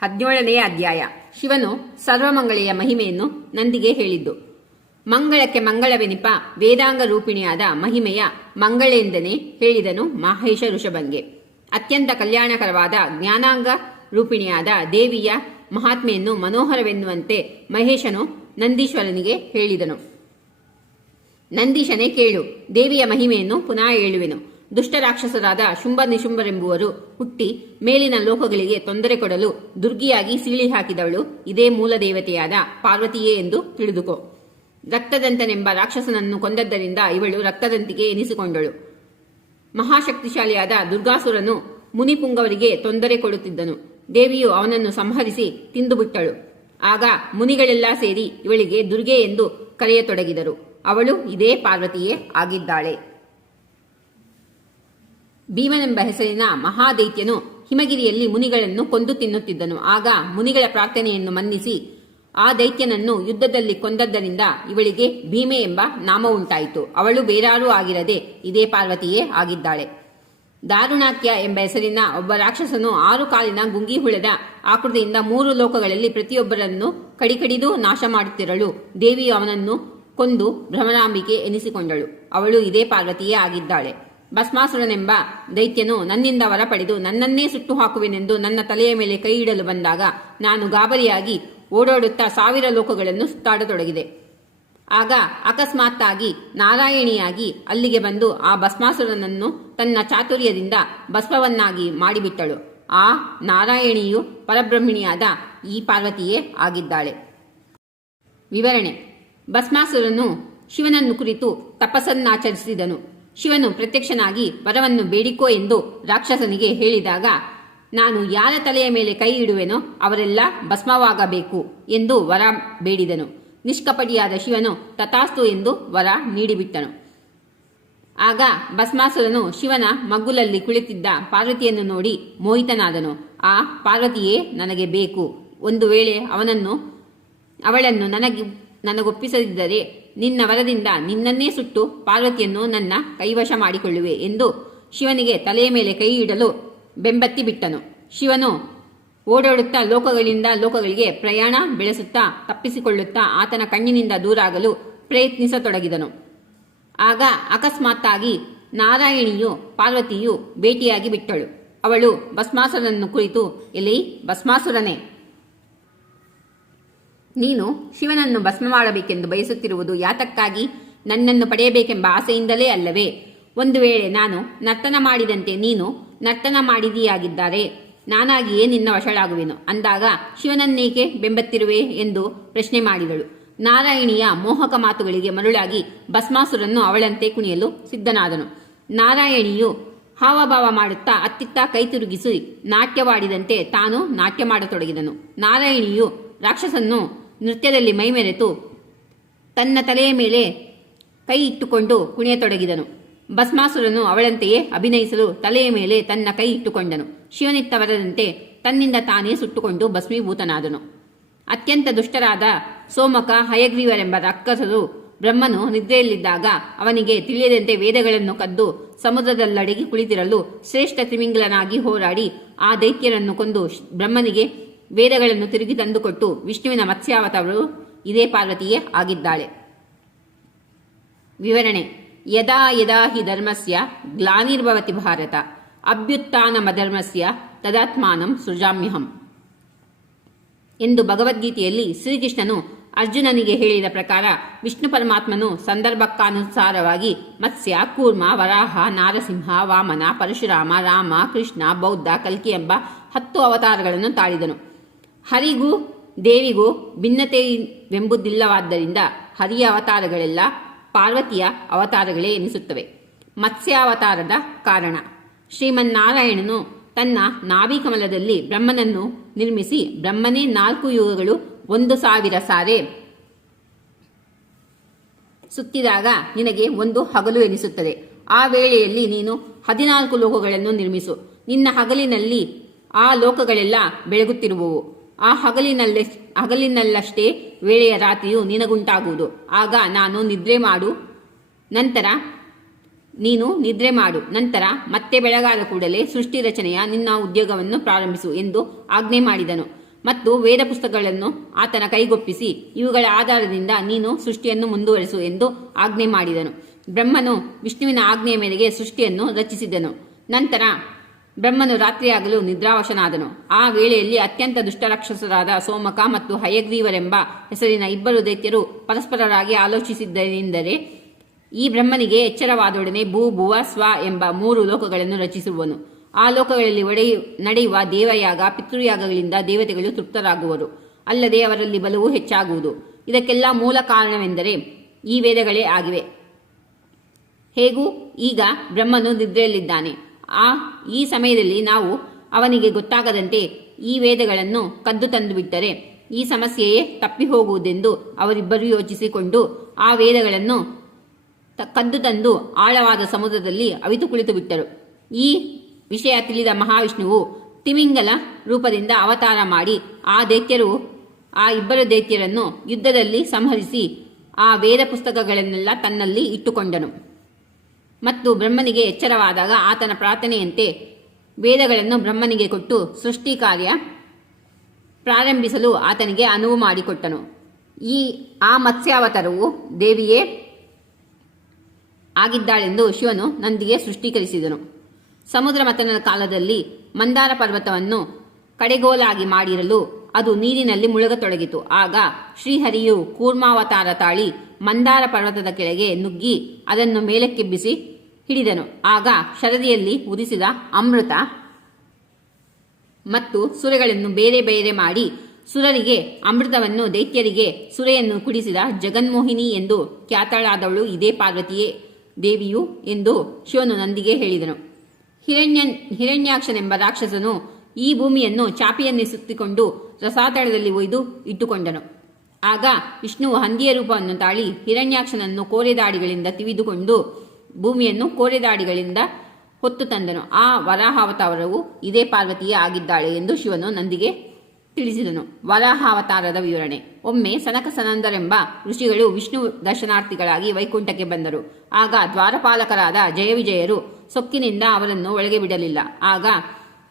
17ನೇ ಅಧ್ಯಾಯ. ಶಿವನು ಸರ್ವಮಂಗಳೆಯ ಮಹಿಮೆಯನ್ನು ನಂದಿಗೆ ಹೇಳಿದ್ದು. ಮಂಗಳಕ್ಕೆ ಮಂಗಳವೆನಿಪ ವೇದಾಂಗ ರೂಪಿಣಿಯಾದ ಮಹಿಮೆಯ ಮಂಗಳೆಂದನೇ ಹೇಳಿದನು ಮಹೇಶ ಋಷಭಂಗೆ. ಅತ್ಯಂತ ಕಲ್ಯಾಣಕರವಾದ ಜ್ಞಾನಾಂಗ ರೂಪಿಣಿಯಾದ ದೇವಿಯ ಮಹಾತ್ಮೆಯನ್ನು ಮನೋಹರವೆನ್ನುವಂತೆ ಮಹೇಶನು ನಂದೀಶ್ವರನಿಗೆ ಹೇಳಿದನು. ನಂದೀಶನೇ ಕೇಳು, ದೇವಿಯ ಮಹಿಮೆಯನ್ನು ಪುನಃ ಹೇಳುವೆನು. ದುಷ್ಟ ರಾಕ್ಷಸರಾದ ಶುಂಭ ನಿಶುಂಭರೆಂಬುವರು ಹುಟ್ಟಿ ಮೇಲಿನ ಲೋಕಗಳಿಗೆ ತೊಂದರೆ ಕೊಡಲು ದುರ್ಗಿಯಾಗಿ ಸೀಳಿ ಹಾಕಿದವಳು ಇದೇ ಮೂಲ ದೇವತೆಯಾದ ಪಾರ್ವತಿಯೇ ಎಂದು ತಿಳಿದುಕೋ. ರಕ್ತದಂತನೆಂಬ ರಾಕ್ಷಸನನ್ನು ಕೊಂದದ್ದರಿಂದ ಇವಳು ರಕ್ತದಂತಿಗೆ ಎನಿಸಿಕೊಂಡಳು. ಮಹಾಶಕ್ತಿಶಾಲಿಯಾದ ದುರ್ಗಾಸುರನು ಮುನಿಪುಂಗವರಿಗೆ ತೊಂದರೆ ಕೊಡುತ್ತಿದ್ದನು. ದೇವಿಯು ಅವನನ್ನು ಸಂಹರಿಸಿ ತಿಂದುಬಿಟ್ಟಳು. ಆಗ ಮುನಿಗಳೆಲ್ಲ ಸೇರಿ ಇವಳಿಗೆ ದುರ್ಗೆ ಎಂದು ಕರೆಯತೊಡಗಿದರು. ಅವಳು ಇದೇ ಪಾರ್ವತಿಯೇ ಆಗಿದ್ದಾಳೆ. ಭೀಮನೆಂಬ ಹೆಸರಿನ ಮಹಾದೈತ್ಯನು ಹಿಮಗಿರಿಯಲ್ಲಿ ಮುನಿಗಳನ್ನು ಕೊಂದು ತಿನ್ನುತ್ತಿದ್ದನು. ಆಗ ಮುನಿಗಳ ಪ್ರಾರ್ಥನೆಯನ್ನು ಮನ್ನಿಸಿ ಆ ದೈತ್ಯನನ್ನು ಯುದ್ಧದಲ್ಲಿ ಕೊಂದದ್ದರಿಂದ ಇವಳಿಗೆ ಭೀಮೆ ಎಂಬ ನಾಮವುಂಟಾಯಿತು. ಅವಳು ಬೇರಾರೂ ಆಗಿರದೆ ಇದೇ ಪಾರ್ವತಿಯೇ ಆಗಿದ್ದಾಳೆ. ದಾರುಣಾತ್ಯ ಎಂಬ ಹೆಸರಿನ ಒಬ್ಬ ರಾಕ್ಷಸನು 6 ಕಾಲಿನ ಗುಂಗಿಹುಳದ ಆಕೃತಿಯಿಂದ 3 ಲೋಕಗಳಲ್ಲಿ ಪ್ರತಿಯೊಬ್ಬರನ್ನು ಕಡಿಕಡಿದು ನಾಶ ಮಾಡುತ್ತಿರಲು ದೇವಿಯು ಅವನನ್ನು ಕೊಂದು ಭ್ರಮರಾಂಬಿಕೆ ಎನಿಸಿಕೊಂಡಳು. ಅವಳು ಇದೇ ಪಾರ್ವತಿಯೇ ಆಗಿದ್ದಾಳೆ. ಭಸ್ಮಾಸುರನೆಂಬ ದೈತ್ಯನು ನನ್ನಿಂದ ವರ ಪಡೆದು ನನ್ನನ್ನೇ ಸುಟ್ಟು ಹಾಕುವೆನೆಂದು ನನ್ನ ತಲೆಯ ಮೇಲೆ ಕೈ ಇಡಲು ಬಂದಾಗ ನಾನು ಗಾಬರಿಯಾಗಿ ಓಡೋಡುತ್ತಾ 1000 ಲೋಕಗಳನ್ನು ಸುತ್ತಾಡತೊಡಗಿದೆ. ಆಗ ಅಕಸ್ಮಾತ್ತಾಗಿ ನಾರಾಯಣಿಯಾಗಿ ಅಲ್ಲಿಗೆ ಬಂದು ಆ ಭಸ್ಮಾಸುರನನ್ನು ತನ್ನ ಚಾತುರ್ಯದಿಂದ ಭಸ್ಮವನ್ನಾಗಿ ಮಾಡಿಬಿಟ್ಟಳು. ಆ ನಾರಾಯಣಿಯು ಪರಬ್ರಹ್ಮಿಣಿಯಾದ ಈ ಪಾರ್ವತಿಯೇ ಆಗಿದ್ದಾಳೆ. ವಿವರಣೆ: ಭಸ್ಮಾಸುರನು ಶಿವನನ್ನು ಕುರಿತು ತಪಸ್ಸನ್ನಾಚರಿಸಿದನು. ಶಿವನು ಪ್ರತ್ಯಕ್ಷನಾಗಿ ವರವನ್ನು ಬೇಡಿಕೋ ಎಂದು ರಾಕ್ಷಸನಿಗೆ ಹೇಳಿದಾಗ, ನಾನು ಯಾರ ತಲೆಯ ಮೇಲೆ ಕೈ ಇಡುವೆನೋ ಅವರೆಲ್ಲ ಭಸ್ಮವಾಗಬೇಕು ಎಂದು ವರ ಬೇಡಿದನು. ನಿಷ್ಕಪಟಿಯಾದ ಶಿವನು ತಥಾಸ್ತು ಎಂದು ವರ ನೀಡಿಬಿಟ್ಟನು. ಆಗ ಭಸ್ಮಾಸುರನು ಶಿವನ ಮಗ್ಗುಲಲ್ಲಿ ಕುಳಿತಿದ್ದ ಪಾರ್ವತಿಯನ್ನು ನೋಡಿ ಮೋಹಿತನಾದನು. ಆ ಪಾರ್ವತಿಯೇ ನನಗೆ ಬೇಕು. ಒಂದು ವೇಳೆ ಅವಳನ್ನು ನನಗೊಪ್ಪಿಸದಿದ್ದರೆ ನಿನ್ನ ವರದಿಂದ ನಿನ್ನನ್ನೇ ಸುಟ್ಟು ಪಾರ್ವತಿಯನ್ನು ನನ್ನ ಕೈವಶ ಮಾಡಿಕೊಳ್ಳುವೆ ಎಂದು ಶಿವನಿಗೆ ತಲೆಯ ಮೇಲೆ ಕೈ ಇಡಲು ಬೆಂಬತ್ತಿ ಬಿಟ್ಟನು. ಶಿವನು ಓಡಾಡುತ್ತಾ ಲೋಕಗಳಿಂದ ಲೋಕಗಳಿಗೆ ಪ್ರಯಾಣ ಬೆಳೆಸುತ್ತಾ ತಪ್ಪಿಸಿಕೊಳ್ಳುತ್ತಾ ಆತನ ಕಣ್ಣಿನಿಂದ ದೂರಾಗಲು ಪ್ರಯತ್ನಿಸತೊಡಗಿದನು. ಆಗ ಅಕಸ್ಮಾತ್ತಾಗಿ ನಾರಾಯಣಿಯು ಪಾರ್ವತಿಯು ಭೇಟಿಯಾಗಿ ಬಿಟ್ಟಳು. ಅವಳು ಭಸ್ಮಾಸುರನನ್ನು ಕುರಿತು, ಎಲೈ ಭಸ್ಮಾಸುರನೇ, ನೀನು ಶಿವನನ್ನು ಭಸ್ಮ ಮಾಡಬೇಕೆಂದು ಬಯಸುತ್ತಿರುವುದು ಯಾತಕ್ಕಾಗಿ? ನನ್ನನ್ನು ಪಡೆಯಬೇಕೆಂಬ ಆಸೆಯಿಂದಲೇ ಅಲ್ಲವೇ? ಒಂದು ವೇಳೆ ನಾನು ನರ್ತನ ಮಾಡಿದಂತೆ ನೀನು ನರ್ತನ ಮಾಡಿದೆಯಾಗಿದ್ದರೆ ನಾನಾಗಿಯೇ ನಿನ್ನ ವಶಳಾಗುವೆನು ಅಂದಾಗ ಶಿವನನ್ನೇಕೆ ಬೆಂಬತ್ತಿರುವೆ ಎಂದು ಪ್ರಶ್ನೆ ಮಾಡಿದಳು. ನಾರಾಯಣಿಯ ಮೋಹಕ ಮಾತುಗಳಿಗೆ ಮರುಳಾಗಿ ಭಸ್ಮಾಸುರನು ಅವಳಂತೆ ಕುಣಿಯಲು ಸಿದ್ಧನಾದನು. ನಾರಾಯಣಿಯು ಹಾವಭಾವ ಮಾಡುತ್ತಾ ಅತ್ತಿತ್ತ ಕೈ ತಿರುಗಿಸಿ ನಾಟ್ಯವಾಡಿದಂತೆ ತಾನು ನಾಟ್ಯ ಮಾಡತೊಡಗಿದನು. ನಾರಾಯಣಿಯು ರಾಕ್ಷಸನ್ನು ನೃತ್ಯದಲ್ಲಿ ಮೈಮೆರೆತು ತನ್ನ ತಲೆಯ ಮೇಲೆ ಕೈ ಇಟ್ಟುಕೊಂಡು ಕುಣಿಯತೊಡಗಿದನು. ಭಸ್ಮಾಸುರನು ಅವಳಂತೆಯೇ ಅಭಿನಯಿಸಲು ತಲೆಯ ಮೇಲೆ ತನ್ನ ಕೈ ಇಟ್ಟುಕೊಂಡನು. ಶಿವನಿತ್ತ ವರದಂತೆ ತನ್ನಿಂದ ತಾನೇ ಸುಟ್ಟುಕೊಂಡು ಭಸ್ಮೀಭೂತನಾದನು. ಅತ್ಯಂತ ದುಷ್ಟರಾದ ಸೋಮಕ, ಹಯಗ್ರೀವರೆಂಬ ರಾಕ್ಷಸರು ಬ್ರಹ್ಮನು ನಿದ್ರೆಯಲ್ಲಿದ್ದಾಗ ಅವನಿಗೆ ತಿಳಿಯದಂತೆ ವೇದಗಳನ್ನು ಕದ್ದು ಸಮುದ್ರದಲ್ಲಡಗಿ ಕುಳಿತಿರಲು ಶ್ರೇಷ್ಠ ತ್ರಿಮಿಂಗಲನಾಗಿ ಹೋರಾಡಿ ಆ ದೈತ್ಯರನ್ನು ಕೊಂದು ಬ್ರಹ್ಮನಿಗೆ ವೇದಗಳನ್ನು ತಿರುಗಿ ತಂದುಕೊಟ್ಟು ವಿಷ್ಣುವಿನ ಮತ್ಸ್ಯಾವತಾರವು ಇದೇ ಪಾರ್ವತಿಯೇ ಆಗಿದ್ದಾಳೆ. ವಿವರಣೆ: ಯದಾ ಯದಾ ಹಿ ಧರ್ಮಸ್ಯ ಗ್ಲಾನಿರ್ಭವತಿ ಭಾರತ ಅಭ್ಯುತ್ಥಾನಮಧರ್ಮಸ್ಯ ತದಾತ್ಮಾನಂ ಸೃಜಾಮ್ಯಹಂ ಎಂದು ಭಗವದ್ಗೀತೆಯಲ್ಲಿ ಶ್ರೀಕೃಷ್ಣನು ಅರ್ಜುನನಿಗೆ ಹೇಳಿದ ಪ್ರಕಾರ ವಿಷ್ಣು ಪರಮಾತ್ಮನು ಸಂದರ್ಭಕ್ಕಾನುಸಾರವಾಗಿ ಮತ್ಸ್ಯ, ಕೂರ್ಮ, ವರಾಹ, ನಾರಸಿಂಹ, ವಾಮನ, ಪರಶುರಾಮ, ರಾಮ, ಕೃಷ್ಣ, ಬೌದ್ಧ, ಕಲ್ಕಿ ಎಂಬ 10 ಅವತಾರಗಳನ್ನು ತಾಳಿದನು. ಹರಿಗೂ ದೇವಿಗೂ ಭಿನ್ನತೆವೆಂಬುದಿಲ್ಲವಾದ್ದರಿಂದ ಹರಿಯ ಅವತಾರಗಳೆಲ್ಲ ಪಾರ್ವತಿಯ ಅವತಾರಗಳೇ ಎನಿಸುತ್ತವೆ. ಮತ್ಸ್ಯಾವತಾರದ ಕಾರಣ: ಶ್ರೀಮನ್ನಾರಾಯಣನು ತನ್ನ ನಾಭಿಕಮಲದಲ್ಲಿ ಬ್ರಹ್ಮನನ್ನು ನಿರ್ಮಿಸಿ ಬ್ರಹ್ಮನೇ 4 ಯುಗಗಳು 1000 ಸಾರೆ ಸುತ್ತಿದಾಗ ನಿನಗೆ ಒಂದು ಹಗಲು ಎನಿಸುತ್ತದೆ. ಆ ವೇಳೆಯಲ್ಲಿ ನೀನು 14 ಲೋಕಗಳನ್ನು ನಿರ್ಮಿಸು. ನಿನ್ನ ಹಗಲಿನಲ್ಲಿ ಆ ಲೋಕಗಳೆಲ್ಲ ಬೆಳಗುತ್ತಿರುವವು. ಆ ಹಗಲಿನಲ್ಲಷ್ಟೇ ವೇಳೆಯ ರಾತ್ರಿಯು ನಿನಗುಂಟಾಗುವುದು. ಆಗ ನೀನು ನಿದ್ರೆ ಮಾಡು. ನಂತರ ಮತ್ತೆ ಬೆಳಗಾದ ಕೂಡಲೇ ಸೃಷ್ಟಿ ರಚನೆಯ ನಿನ್ನ ಉದ್ಯೋಗವನ್ನು ಪ್ರಾರಂಭಿಸು ಎಂದು ಆಜ್ಞೆ ಮಾಡಿದನು. ಮತ್ತು ವೇದ ಪುಸ್ತಕಗಳನ್ನು ಆತನ ಕೈಗೊಪ್ಪಿಸಿ ಇವುಗಳ ಆಧಾರದಿಂದ ನೀನು ಸೃಷ್ಟಿಯನ್ನು ಮುಂದುವರಿಸು ಎಂದು ಆಜ್ಞೆ ಮಾಡಿದನು. ಬ್ರಹ್ಮನು ವಿಷ್ಣುವಿನ ಆಜ್ಞೆಯ ಮೇರೆಗೆ ಸೃಷ್ಟಿಯನ್ನು ರಚಿಸಿದನು. ನಂತರ ಬ್ರಹ್ಮನು ರಾತ್ರಿಯಾಗಲು ನಿದ್ರಾವಶನಾದನು. ಆ ವೇಳೆಯಲ್ಲಿ ಅತ್ಯಂತ ದುಷ್ಟರಾಕ್ಷಸರಾದ ಸೋಮಕ ಮತ್ತು ಹಯಗ್ರೀವರೆಂಬ ಹೆಸರಿನ ಇಬ್ಬರು ದೈತ್ಯರು ಪರಸ್ಪರರಾಗಿ ಆಲೋಚಿಸಿದ್ದರೆಂದರೆ, ಈ ಬ್ರಹ್ಮನಿಗೆ ಎಚ್ಚರವಾದೊಡನೆ ಭೂ ಭುವ ಸ್ವ ಎಂಬ 3 ಲೋಕಗಳನ್ನು ರಚಿಸುವನು. ಆ ಲೋಕಗಳಲ್ಲಿ ನಡೆಯುವ ದೇವಯಾಗ ಪಿತೃಯಾಗಗಳಿಂದ ದೇವತೆಗಳು ತೃಪ್ತರಾಗುವರು, ಅಲ್ಲದೆ ಅವರಲ್ಲಿ ಬಲವು ಹೆಚ್ಚಾಗುವುದು. ಇದಕ್ಕೆಲ್ಲ ಮೂಲ ಕಾರಣವೆಂದರೆ ಈ ವೇದಗಳೇ ಆಗಿವೆ. ಹೇಗೂ ಈಗ ಬ್ರಹ್ಮನು ನಿದ್ರೆಯಲ್ಲಿದ್ದಾನೆ. ಈ ಸಮಯದಲ್ಲಿ ನಾವು ಅವನಿಗೆ ಗೊತ್ತಾಗದಂತೆ ಈ ವೇದಗಳನ್ನು ಕದ್ದು ತಂದು ಬಿಟ್ಟರೆ ಈ ಸಮಸ್ಯೆಯೇ ತಪ್ಪಿ ಹೋಗುವುದೆಂದು ಅವರಿಬ್ಬರು ಯೋಚಿಸಿಕೊಂಡು ಆ ವೇದಗಳನ್ನು ಕದ್ದು ತಂದು ಆಳವಾದ ಸಮುದ್ರದಲ್ಲಿ ಅವಿತು ಕುಳಿತು ಬಿಟ್ಟರು. ಈ ವಿಷಯ ತಿಳಿದ ಮಹಾವಿಷ್ಣುವು ತಿಮಿಂಗಲ ರೂಪದಿಂದ ಅವತಾರ ಮಾಡಿ ಆ ಇಬ್ಬರು ದೈತ್ಯರನ್ನು ಯುದ್ಧದಲ್ಲಿ ಸಂಹರಿಸಿ ಆ ವೇದ ಪುಸ್ತಕಗಳನ್ನೆಲ್ಲ ತನ್ನಲ್ಲಿ ಇಟ್ಟುಕೊಂಡನು. ಮತ್ತು ಬ್ರಹ್ಮನಿಗೆ ಎಚ್ಚರವಾದಾಗ ಆತನ ಪ್ರಾರ್ಥನೆಯಂತೆ ವೇದಗಳನ್ನು ಬ್ರಹ್ಮನಿಗೆ ಕೊಟ್ಟು ಸೃಷ್ಟಿ ಕಾರ್ಯ ಪ್ರಾರಂಭಿಸಲು ಆತನಿಗೆ ಅನುವು ಮಾಡಿಕೊಟ್ಟನು. ಆ ಮತ್ಸ್ಯಾವತಾರವು ದೇವಿಯೇ ಆಗಿದ್ದಾಳೆಂದು ಶಿವನು ನಂದಿಗೆ ಸೃಷ್ಟೀಕರಿಸಿದನು. ಸಮುದ್ರ ಮಥನದ ಕಾಲದಲ್ಲಿ ಮಂದಾರ ಪರ್ವತವನ್ನು ಕಡೆಗೋಲಾಗಿ ಮಾಡಿರಲು ಅದು ನೀರಿನಲ್ಲಿ ಮುಳುಗತೊಡಗಿತು. ಆಗ ಶ್ರೀಹರಿಯು ಕೂರ್ಮಾವತಾರ ತಾಳಿ ಮಂದಾರ ಪರ್ವತದ ಕೆಳಗೆ ನುಗ್ಗಿ ಅದನ್ನು ಮೇಲಕ್ಕೆಬ್ಬಿಸಿ ಹಿಡಿದನು. ಆಗ ಶರದಿಯಲ್ಲಿ ಉದಿಸಿದ ಅಮೃತ ಮತ್ತು ಸುರೆಗಳನ್ನು ಬೇರೆ ಬೇರೆ ಮಾಡಿ ಸುರರಿಗೆ ಅಮೃತವನ್ನು, ದೈತ್ಯರಿಗೆ ಸುರೆಯನ್ನು ಕುಡಿಸಿದ ಜಗನ್ಮೋಹಿನಿ ಎಂದು ಖ್ಯಾತಳಾದವಳು ಇದೇ ಪಾರ್ವತಿಯೇ ದೇವಿಯು ಎಂದು ಶಿವನು ನಂದಿಗೆ ಹೇಳಿದನು. ಹಿರಣ್ಯಾಕ್ಷನೆಂಬ ರಾಕ್ಷಸನು ಈ ಭೂಮಿಯನ್ನು ಚಾಪಿಯನ್ನೇ ಸುತ್ತಿಕೊಂಡು ರಸಾತಳದಲ್ಲಿ ಒಯ್ದು ಇಟ್ಟುಕೊಂಡನು. ಆಗ ವಿಷ್ಣುವು ಹಂದಿಯ ರೂಪವನ್ನು ತಾಳಿ ಹಿರಣ್ಯಾಕ್ಷನನ್ನು ಕೋರೆದಾಡಿಗಳಿಂದ ತಿವಿದುಕೊಂಡು ಭೂಮಿಯನ್ನು ಕೋರೆದಾಡಿಗಳಿಂದ ಹೊತ್ತು ತಂದನು. ಆ ವರಾಹಾವತಾರವು ಇದೇ ಪಾರ್ವತಿಯೇ ಆಗಿದ್ದಾಳೆ ಎಂದು ಶಿವನು ನಂದಿಗೆ ತಿಳಿಸಿದನು. ವರಾಹಾವತಾರದ ವಿವರಣೆ. ಒಮ್ಮೆ ಸನಕ ಸನಂದರೆಂಬ ಋಷಿಗಳು ವಿಷ್ಣು ದರ್ಶನಾರ್ಥಿಗಳಾಗಿ ವೈಕುಂಠಕ್ಕೆ ಬಂದರು. ಆಗ ದ್ವಾರಪಾಲಕರಾದ ಜಯವಿಜಯರು ಸೊಕ್ಕಿನಿಂದ ಅವರನ್ನು ಒಳಗೆ ಬಿಡಲಿಲ್ಲ. ಆಗ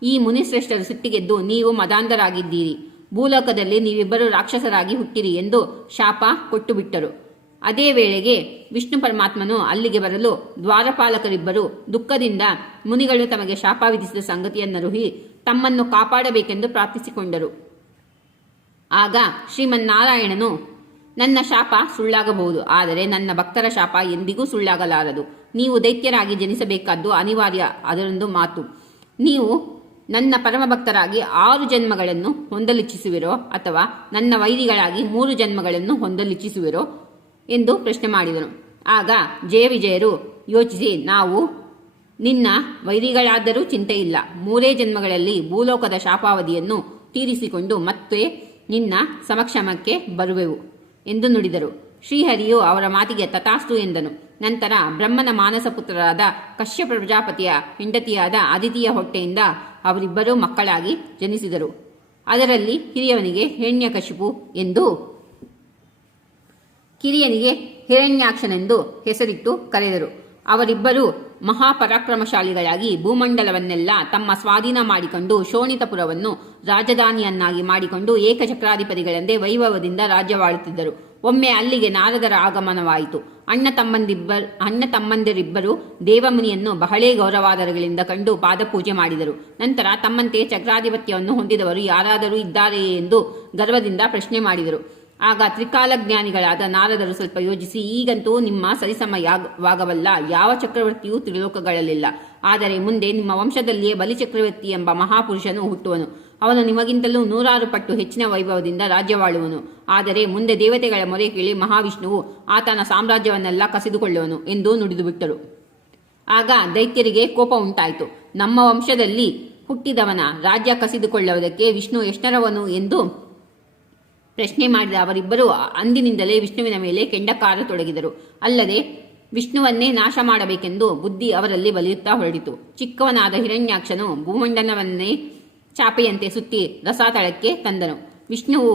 ಈ ಮುನಿಶ್ರೇಷ್ಠರು ಸಿಟ್ಟಿಗೆದ್ದು, ನೀವು ಮದಾಂಧರಾಗಿದ್ದೀರಿ, ಭೂಲೋಕದಲ್ಲಿ ನೀವಿಬ್ಬರು ರಾಕ್ಷಸರಾಗಿ ಹುಟ್ಟಿರಿ ಎಂದು ಶಾಪ ಕೊಟ್ಟು ಬಿಟ್ಟರು. ಅದೇ ವೇಳೆಗೆ ವಿಷ್ಣು ಪರಮಾತ್ಮನು ಅಲ್ಲಿಗೆ ಬರಲು ದ್ವಾರಪಾಲಕರಿಬ್ಬರು ದುಃಖದಿಂದ ಮುನಿಗಳು ತಮಗೆ ಶಾಪ ವಿಧಿಸಿದ ಸಂಗತಿಯನ್ನರುಹಿ ತಮ್ಮನ್ನು ಕಾಪಾಡಬೇಕೆಂದು ಪ್ರಾರ್ಥಿಸಿಕೊಂಡರು. ಆಗ ಶ್ರೀಮನ್ನಾರಾಯಣನು, ನನ್ನ ಶಾಪ ಸುಳ್ಳಾಗಬಹುದು, ಆದರೆ ನನ್ನ ಭಕ್ತರ ಶಾಪ ಎಂದಿಗೂ ಸುಳ್ಳಾಗಲಾರದು. ನೀವು ದೈತ್ಯರಾಗಿ ಜನಿಸಬೇಕಾದ್ದು ಅನಿವಾರ್ಯ, ಅದರೊಂದು ಮಾತು. ನೀವು ನನ್ನ ಪರಮ ಭಕ್ತರಾಗಿ 6 ಜನ್ಮಗಳನ್ನು ಹೊಂದಲಿಚ್ಛಿಸುವಿರೋ ಅಥವಾ ನನ್ನ ವೈರಿಗಳಾಗಿ 3 ಜನ್ಮಗಳನ್ನು ಹೊಂದಲಿಚ್ಛಿಸುವಿರೋ ಎಂದು ಪ್ರಶ್ನೆ ಮಾಡಿದನು. ಆಗ ಜಯವಿಜಯರು ಯೋಚಿಸಿ, ನಾವು ನಿನ್ನ ವೈರಿಗಳಾದರೂ ಚಿಂತೆಯಿಲ್ಲ, 3 ಜನ್ಮಗಳಲ್ಲಿ ಭೂಲೋಕದ ಶಾಪಾವಧಿಯನ್ನು ತೀರಿಸಿಕೊಂಡು ಮತ್ತೆ ನಿನ್ನ ಸಮಕ್ಷಮಕ್ಕೆ ಬರುವೆವು ಎಂದು ನುಡಿದರು. ಶ್ರೀಹರಿಯು ಅವರ ಮಾತಿಗೆ ತಥಾಸ್ತು ಎಂದನು. ನಂತರ ಬ್ರಹ್ಮನ ಮಾನಸ ಪುತ್ರರಾದ ಕಶ್ಯಪ ಪ್ರಜಾಪತಿಯ ಹೆಂಡತಿಯಾದ ಅದಿತಿಯ ಹೊಟ್ಟೆಯಿಂದ ಅವರಿಬ್ಬರೂ ಮಕ್ಕಳಾಗಿ ಜನಿಸಿದರು. ಅದರಲ್ಲಿ ಹಿರಿಯವನಿಗೆ ಹಿರಣ್ಯಕಶಿಪು ಎಂದು, ಕಿರಿಯನಿಗೆ ಹಿರಣ್ಯಾಕ್ಷನೆಂದು ಹೆಸರಿಟ್ಟು ಕರೆದರು. ಅವರಿಬ್ಬರೂ ಮಹಾಪರಾಕ್ರಮಶಾಲಿಗಳಾಗಿ ಭೂಮಂಡಲವನ್ನೆಲ್ಲ ತಮ್ಮ ಸ್ವಾಧೀನ ಮಾಡಿಕೊಂಡು ಶೋಣಿತಪುರವನ್ನು ರಾಜಧಾನಿಯನ್ನಾಗಿ ಮಾಡಿಕೊಂಡು ಏಕಚಕ್ರಾಧಿಪತಿಗಳೆಂದೇ ವೈಭವದಿಂದ ರಾಜ್ಯವಾಳುತ್ತಿದ್ದರು. ಒಮ್ಮೆ ಅಲ್ಲಿಗೆ ನಾರದರ ಆಗಮನವಾಯಿತು. ಅಣ್ಣ ತಮ್ಮಂದಿರಿಬ್ಬರು ದೇವಮುನಿಯನ್ನು ಬಹಳೇ ಗೌರವಾದರಗಳಿಂದ ಕಂಡು ಪಾದಪೂಜೆ ಮಾಡಿದರು. ನಂತರ ತಮ್ಮಂತೆ ಚಕ್ರಾಧಿಪತ್ಯವನ್ನು ಹೊಂದಿದವರು ಯಾರಾದರೂ ಇದ್ದಾರೆಯೇ ಎಂದು ಗರ್ವದಿಂದ ಪ್ರಶ್ನೆ ಮಾಡಿದರು. ಆಗ ತ್ರಿಕಾಲಜ್ಞಾನಿಗಳಾದ ನಾರದರು ಸ್ವಲ್ಪ ಯೋಚಿಸಿ, ಈಗಂತೂ ನಿಮ್ಮ ಸರಿಸಮವಾಗವಲ್ಲ, ಯಾವ ಚಕ್ರವರ್ತಿಯೂ ತ್ರಿಲೋಕಗಳಲ್ಲಿಲ್ಲ. ಆದರೆ ಮುಂದೆ ನಿಮ್ಮ ವಂಶದಲ್ಲಿಯೇ ಬಲಿಚಕ್ರವರ್ತಿ ಎಂಬ ಮಹಾಪುರುಷನು ಹುಟ್ಟುವನು. ಅವನು ನಿಮಗಿಂತಲೂ 100 ಪಟ್ಟು ಹೆಚ್ಚಿನ ವೈಭವದಿಂದ ರಾಜ್ಯವಾಳುವನು. ಆದರೆ ಮುಂದೆ ದೇವತೆಗಳ ಮೊರೆ ಕೇಳಿ ಮಹಾವಿಷ್ಣುವು ಆತನ ಸಾಮ್ರಾಜ್ಯವನ್ನೆಲ್ಲ ಕಸಿದುಕೊಳ್ಳುವನು ಎಂದು ನುಡಿದುಬಿಟ್ಟರು. ಆಗ ದೈತ್ಯರಿಗೆ ಕೋಪ ಉಂಟಾಯಿತು. ನಮ್ಮ ವಂಶದಲ್ಲಿ ಹುಟ್ಟಿದವನ ರಾಜ್ಯ ಕಸಿದುಕೊಳ್ಳುವುದಕ್ಕೆ ವಿಷ್ಣು ಎಷ್ಟರವನು ಎಂದು ಪ್ರಶ್ನೆ ಮಾಡಿದ ಅವರಿಬ್ಬರು ಅಂದಿನಿಂದಲೇ ವಿಷ್ಣುವಿನ ಮೇಲೆ ಕೆಂಡಕಾರತೊಡಗಿದರು. ಅಲ್ಲದೆ ವಿಷ್ಣುವನ್ನೇ ನಾಶ ಮಾಡಬೇಕೆಂದು ಬುದ್ಧಿ ಅವರಲ್ಲಿ ಬಲಿಯುತ್ತಾ ಹೊರಡಿತು. ಚಿಕ್ಕವನಾದ ಹಿರಣ್ಯಾಕ್ಷನು ಭೂಮಂಡಲವನ್ನೇ ಚಾಪೆಯಂತೆ ಸುತ್ತಿ ರಸಾತಳಕ್ಕೆ ತಂದನು. ವಿಷ್ಣುವು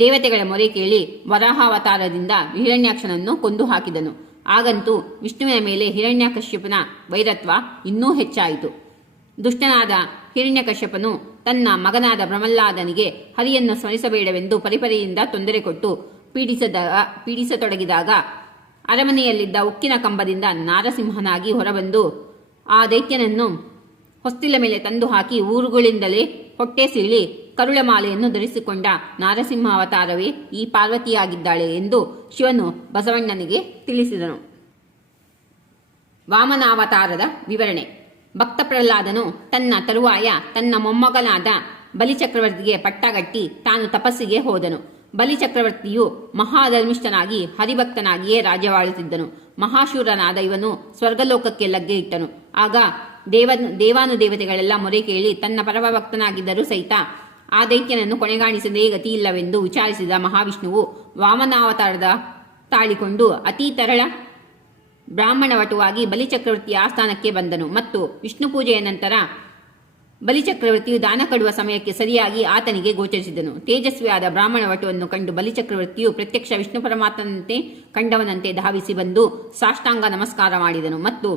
ದೇವತೆಗಳ ಮೊರೆ ಕೇಳಿ ವರಾಹಾವತಾರದಿಂದ ಹಿರಣ್ಯಾಕ್ಷನನ್ನು ಕೊಂದು ಹಾಕಿದನು. ಆಗಂತೂ ವಿಷ್ಣುವಿನ ಮೇಲೆ ಹಿರಣ್ಯಕಶ್ಯಪನ ವೈರತ್ವ ಇನ್ನೂ ಹೆಚ್ಚಾಯಿತು. ದುಷ್ಟನಾದ ಹಿರಣ್ಯಕಶ್ಯಪನು ತನ್ನ ಮಗನಾದ ಪ್ರಹ್ಲಾದನಿಗೆ ಹರಿಯನ್ನು ಸ್ಮರಿಸಬೇಡವೆಂದು ಪರಿಪರಿಯಿಂದ ತೊಂದರೆ ಕೊಟ್ಟು ಪೀಡಿಸತೊಡಗಿದಾಗ ಅರಮನೆಯಲ್ಲಿದ್ದ ಉಕ್ಕಿನ ಕಂಬದಿಂದ ನಾರಸಿಂಹನಾಗಿ ಹೊರಬಂದು ಆ ದೈತ್ಯನನ್ನು ಹೊಸ್ತಿಲ ಮೇಲೆ ತಂದು ಹಾಕಿ ಊರುಗಳಿಂದಲೇ ಹೊಟ್ಟೆ ಸೀಳಿ ಕರುಳಮಾಲೆಯನ್ನು ಧರಿಸಿಕೊಂಡ ನಾರಸಿಂಹ ಅವತಾರವೇ ಈ ಪಾರ್ವತಿಯಾಗಿದ್ದಾಳೆ ಎಂದು ಶಿವನು ಬಸವಣ್ಣನಿಗೆ ತಿಳಿಸಿದನು. ವಾಮನಾವತಾರದ ವಿವರಣೆ. ಭಕ್ತ ಪ್ರಹ್ಲಾದನು ತನ್ನ ತರುವಾಯ ತನ್ನ ಮೊಮ್ಮಗನಾದ ಬಲಿಚಕ್ರವರ್ತಿಗೆ ಪಟ್ಟಗಟ್ಟಿ ತಾನು ತಪಸ್ಸಿಗೆ ಹೋದನು. ಬಲಿಚಕ್ರವರ್ತಿಯು ಮಹಾಧರ್ಮಿಷ್ಠನಾಗಿ ಹರಿಭಕ್ತನಾಗಿಯೇ ರಾಜ್ಯವಾಳುತ್ತಿದ್ದನು. ಮಹಾಶೂರನಾದ ಇವನು ಸ್ವರ್ಗಲೋಕಕ್ಕೆ ಲಗ್ಗೆ ಇಟ್ಟನು. ಆಗ ದೇವಾನುದೇವತೆಗಳೆಲ್ಲ ಮೊರೆ ಕೇಳಿ ತನ್ನ ಪರಮಭಕ್ತನಾಗಿದ್ದರೂ ಸಹಿತ ಆ ದೈತ್ಯನನ್ನು ಕೊನೆಗಾಣಿಸದೇ ಗತಿಯಿಲ್ಲವೆಂದು ವಿಚಾರಿಸಿದ ಮಹಾವಿಷ್ಣುವು ವಾಮನಾವತಾರದ ತಾಳಿಕೊಂಡು ಅತೀ ತರಳ ಬ್ರಾಹ್ಮಣ ವಟುವಾಗಿ ಬಲಿಚಕ್ರವರ್ತಿಯ ಆಸ್ಥಾನಕ್ಕೆ ಬಂದನು. ಮತ್ತು ವಿಷ್ಣು ಪೂಜೆಯ ನಂತರ ಬಲಿಚಕ್ರವರ್ತಿಯು ದಾನ ಕೊಡುವ ಸಮಯಕ್ಕೆ ಸರಿಯಾಗಿ ಆತನಿಗೆ ಗೋಚರಿಸಿದನು. ತೇಜಸ್ವಿಯಾದ ಬ್ರಾಹ್ಮಣ ವಟುವನ್ನು ಕಂಡು ಬಲಿಚಕ್ರವರ್ತಿಯು ಪ್ರತ್ಯಕ್ಷ ವಿಷ್ಣು ಪರಮಾತ್ಮನಂತೆ ಕಂಡವನಂತೆ ಧಾವಿಸಿ ಬಂದು ಸಾಷ್ಟಾಂಗ ನಮಸ್ಕಾರ ಮಾಡಿದನು ಮತ್ತು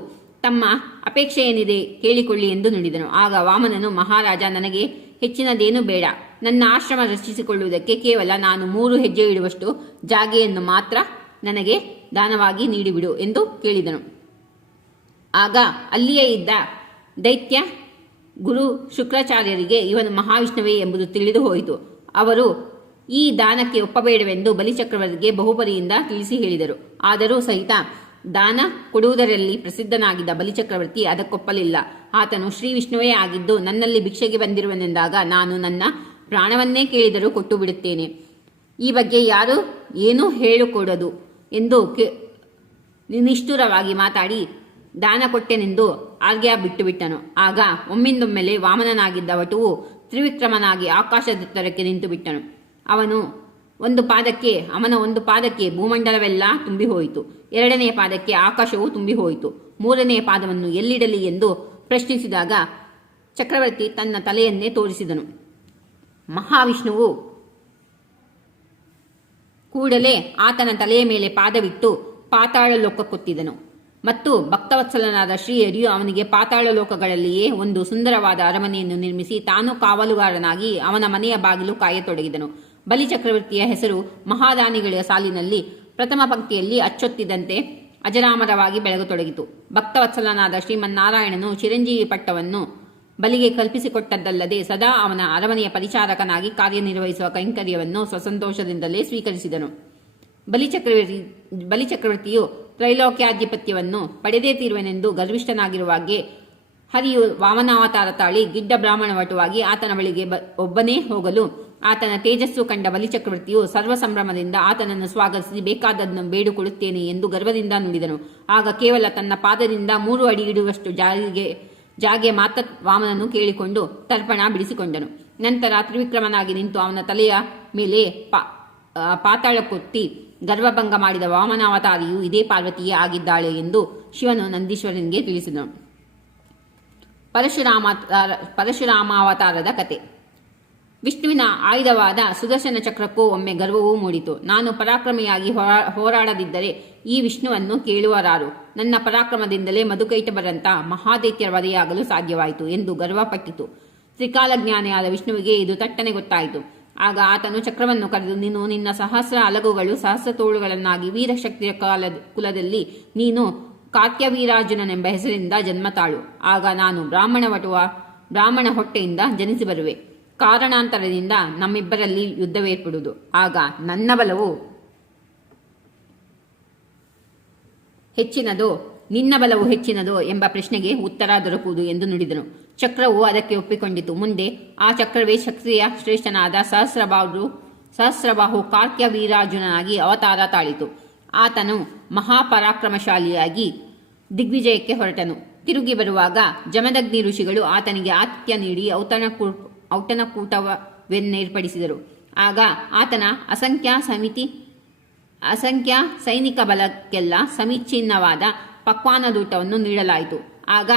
ತಮ್ಮ ಅಪೇಕ್ಷೆ ಏನಿದೆ ಕೇಳಿಕೊಳ್ಳಿ ಎಂದು ನುಡಿದನು. ಆಗ ವಾಮನನು, ಮಹಾರಾಜ, ನನಗೆ ಹೆಚ್ಚಿನದೇನೂ ಬೇಡ. ನನ್ನ ಆಶ್ರಮ ರಚಿಸಿಕೊಳ್ಳುವುದಕ್ಕೆ ಕೇವಲ ನಾನು 3 ಹೆಜ್ಜೆ ಇಡುವಷ್ಟು ಜಾಗೆಯನ್ನು ಮಾತ್ರ ನನಗೆ ದಾನವಾಗಿ ನೀಡಿಬಿಡು ಎಂದು ಕೇಳಿದನು. ಆಗ ಅಲ್ಲಿಯೇ ಇದ್ದ ದೈತ್ಯ ಗುರು ಶುಕ್ರಾಚಾರ್ಯರಿಗೆ ಇವನು ಮಹಾವಿಷ್ಣುವೇ ಎಂಬುದು ತಿಳಿದು ಹೋಯಿತು. ಅವರು ಈ ದಾನಕ್ಕೆ ಒಪ್ಪಬೇಡವೆಂದು ಬಲಿಚಕ್ರವರ್ತಿಗೆ ಬಹುಪರಿಯಿಂದ ತಿಳಿಸಿ ಹೇಳಿದರು. ಆದರೂ ಸಹಿತ ದಾನ ಕೊಡುವುದರಲ್ಲಿ ಪ್ರಸಿದ್ಧನಾಗಿದ್ದ ಬಲಿಚಕ್ರವರ್ತಿ ಅದಕ್ಕೊಪ್ಪಲಿಲ್ಲ. ಆತನು ಶ್ರೀ ವಿಷ್ಣುವೇ ಆಗಿದ್ದು ನನ್ನಲ್ಲಿ ಭಿಕ್ಷೆಗೆ ಬಂದಿರುವನೆಂದಾಗ ನಾನು ನನ್ನ ಪ್ರಾಣವನ್ನೇ ಕೇಳಿದರೂ ಕೊಟ್ಟು ಬಿಡುತ್ತೇನೆ. ಈ ಬಗ್ಗೆ ಯಾರೂ ಏನೂ ಹೇಳಿಕೊಡದು ಎಂದು ನಿಷ್ಠುರವಾಗಿ ಮಾತಾಡಿ ದಾನ ಕೊಟ್ಟೆನೆಂದು ಆಜ್ಞೆ ಬಿಟ್ಟುಬಿಟ್ಟನು. ಆಗ ಒಮ್ಮಿಂದೊಮ್ಮೆಲೆ ವಾಮನನಾಗಿದ್ದ ವಟುವು ತ್ರಿವಿಕ್ರಮನಾಗಿ ಆಕಾಶದೆತ್ತರಕ್ಕೆ ನಿಂತು ಬಿಟ್ಟನು. ಅವನ ಒಂದು ಪಾದಕ್ಕೆ ಭೂಮಂಡಲವೆಲ್ಲ ತುಂಬಿ ಹೋಯಿತು. 2ನೇ ಪಾದಕ್ಕೆ ಆಕಾಶವು ತುಂಬಿ ಹೋಯಿತು. 3ನೇ ಪಾದವನ್ನು ಎಲ್ಲಿಡಲಿ ಎಂದು ಪ್ರಶ್ನಿಸಿದಾಗ ಚಕ್ರವರ್ತಿ ತನ್ನ ತಲೆಯನ್ನೇ ತೋರಿಸಿದನು. ಮಹಾವಿಷ್ಣುವು ಕೂಡಲೇ ಆತನ ತಲೆಯ ಮೇಲೆ ಪಾದವಿಟ್ಟು ಪಾತಾಳ ಲೋಕಕ್ಕೊತ್ತಿದನು. ಮತ್ತು ಭಕ್ತವತ್ಸಲನಾದ ಶ್ರೀಹರಿಯು ಅವನಿಗೆ ಪಾತಾಳ ಲೋಕಗಳಲ್ಲಿಯೇ ಒಂದು ಸುಂದರವಾದ ಅರಮನೆಯನ್ನು ನಿರ್ಮಿಸಿ ತಾನು ಕಾವಲುಗಾರನಾಗಿ ಅವನ ಮನೆಯ ಬಾಗಿಲು ಕಾಯತೊಡಗಿದನು. ಬಲಿಚಕ್ರವರ್ತಿಯ ಹೆಸರು ಮಹಾದಾನಿಗಳ ಸಾಲಿನಲ್ಲಿ ಪ್ರಥಮ ಪಂಕ್ತಿಯಲ್ಲಿ ಅಚ್ಚೊತ್ತಿದಂತೆ ಅಜರಾಮರವಾಗಿ ಬೆಳಗತೊಡಗಿತು. ಭಕ್ತವತ್ಸಲನಾದ ಶ್ರೀಮನ್ನಾರಾಯಣನು ಚಿರಂಜೀವಿ ಪಟ್ಟವನ್ನು ಬಲಿಗೆ ಕಲ್ಪಿಸಿಕೊಟ್ಟದ್ದಲ್ಲದೆ ಸದಾ ಅವನ ಅರಮನೆಯ ಪರಿಚಾರಕನಾಗಿ ಕಾರ್ಯನಿರ್ವಹಿಸುವ ಕೈಂಕರ್ಯವನ್ನು ಸ್ವಸಂತೋಷದಿಂದಲೇ ಸ್ವೀಕರಿಸಿದನು. ಬಲಿಚಕ್ರವರ್ತಿಯು ತ್ರೈಲೋಕ್ಯಾಧಿಪತ್ಯವನ್ನು ಪಡೆದೇ ತೀರುವೆನೆಂದು ಗರ್ವಿಷ್ಠನಾಗಿರುವಾಗೆ ಹರಿಯು ವಾಮನಾವತಾರ ತಾಳಿ ಗಿಡ್ಡ ಬ್ರಾಹ್ಮಣ ವಟುವಾಗಿ ಆತನ ಬಳಿಗೆ ಒಬ್ಬನೇ ಹೋಗಲು ಆತನ ತೇಜಸ್ಸು ಕಂಡ ಬಲಿಚಕ್ರವರ್ತಿಯು ಸರ್ವ ಸಂಭ್ರಮದಿಂದ ಆತನನ್ನು ಸ್ವಾಗತಿಸಿ ಬೇಕಾದದ್ದನ್ನು ಬೇಡಿಕೊಳ್ಳುತ್ತೇನೆ ಎಂದು ಗರ್ವದಿಂದ ನುಡಿದನು. ಆಗ ಕೇವಲ ತನ್ನ ಪಾದದಿಂದ 3 ಅಡಿ ಇಡುವಷ್ಟು ಜಾಗೆ ಮಾತ್ರ ವಾಮನನು ಕೇಳಿಕೊಂಡು ತರ್ಪಣ ಬಿಡಿಸಿಕೊಂಡನು. ನಂತರ ತ್ರಿವಿಕ್ರಮನಾಗಿ ನಿಂತು ಅವನ ತಲೆಯ ಮೇಲೆ ಪಾತಾಳಕ್ಕೊತ್ತಿ ಗರ್ವಭಂಗ ಮಾಡಿದ ವಾಮನಾವತಾರಿಯು ಇದೇ ಪಾರ್ವತಿಯೇ ಆಗಿದ್ದಾಳೆ ಎಂದು ಶಿವನು ನಂದೀಶ್ವರನಿಗೆ ತಿಳಿಸಿದನು. ಪರಶುರಾಮಾವತಾರದ ಕತೆ. ವಿಷ್ಣುವಿನ ಆಯುಧವಾದ ಸುದರ್ಶನ ಚಕ್ರಕ್ಕೂ ಒಮ್ಮೆ ಗರ್ವವೂ ಮೂಡಿತು. ನಾನು ಪರಾಕ್ರಮಿಯಾಗಿ ಹೋರಾಡದಿದ್ದರೆ ಈ ವಿಷ್ಣುವನ್ನು ಕೇಳುವರಾರು. ನನ್ನ ಪರಾಕ್ರಮದಿಂದಲೇ ಮಧುಕೈಟಭರಂಥ ಮಹಾದೈತ್ಯರ ವಧೆಯಾಗಲು ಸಾಧ್ಯವಾಯಿತು ಎಂದು ಗರ್ವಪಟ್ಟಿತು. ತ್ರಿಕಾಲಜ್ಞಾನಿಯಾದ ವಿಷ್ಣುವಿಗೆ ಇದು ತಟ್ಟನೆ ಗೊತ್ತಾಯಿತು. ಆಗ ಆತನು ಚಕ್ರವನ್ನು ಕರೆದು, ನೀನು ನಿನ್ನ ಸಹಸ್ರ ಅಲಗುಗಳು ಸಹಸ್ರ ತೋಳುಗಳನ್ನಾಗಿ ವೀರಶಕ್ತಿಯ ಕುಲದಲ್ಲಿ ನೀನು ಕಾತ್ಯವೀರಾರ್ಜುನನೆಂಬ ಹೆಸರಿಂದ ಜನ್ಮ ತಾಳು. ಆಗ ನಾನು ಬ್ರಾಹ್ಮಣ ಹೊಟ್ಟೆಯಿಂದ ಜನಿಸಿ ಬರುವೆ. ಕಾರಣಾಂತರದಿಂದ ನಮ್ಮಿಬ್ಬರಲ್ಲಿ ಯುದ್ಧವೇರ್ಪಡುವುದು. ಆಗ ನನ್ನ ಬಲವು ಹೆಚ್ಚಿನದೋ ನಿನ್ನ ಬಲವು ಹೆಚ್ಚಿನದೋ ಎಂಬ ಪ್ರಶ್ನೆಗೆ ಉತ್ತರ ದೊರಕುವುದು ಎಂದು ನುಡಿದನು. ಚಕ್ರವು ಅದಕ್ಕೆ ಒಪ್ಪಿಕೊಂಡಿತು. ಮುಂದೆ ಆ ಚಕ್ರವೇ ಕ್ಷತ್ರಿಯ ಶ್ರೇಷ್ಠನಾದ ಸಹಸ್ರಬಾಹು ಕಾರ್ತ್ಯವೀರಾರ್ಜುನನಾಗಿ ಅವತಾರ ತಾಳಿತು. ಆತನು ಮಹಾಪರಾಕ್ರಮಶಾಲಿಯಾಗಿ ದಿಗ್ವಿಜಯಕ್ಕೆ ಹೊರಟನು. ತಿರುಗಿ ಬರುವಾಗ ಜಮದಗ್ನಿ ಋಷಿಗಳು ಆತನಿಗೆ ಆತಿಥ್ಯ ನೀಡಿ ಔತಣಕೂಟವನ್ನೇರ್ಪಡಿಸಿದರು. ಆಗ ಆತನ ಅಸಂಖ್ಯ ಸೈನಿಕ ಬಲಕ್ಕೆಲ್ಲ ಸಮೀಚೀನವಾದ ಪಕ್ವಾನದೂಟವನ್ನು ನೀಡಲಾಯಿತು. ಆಗ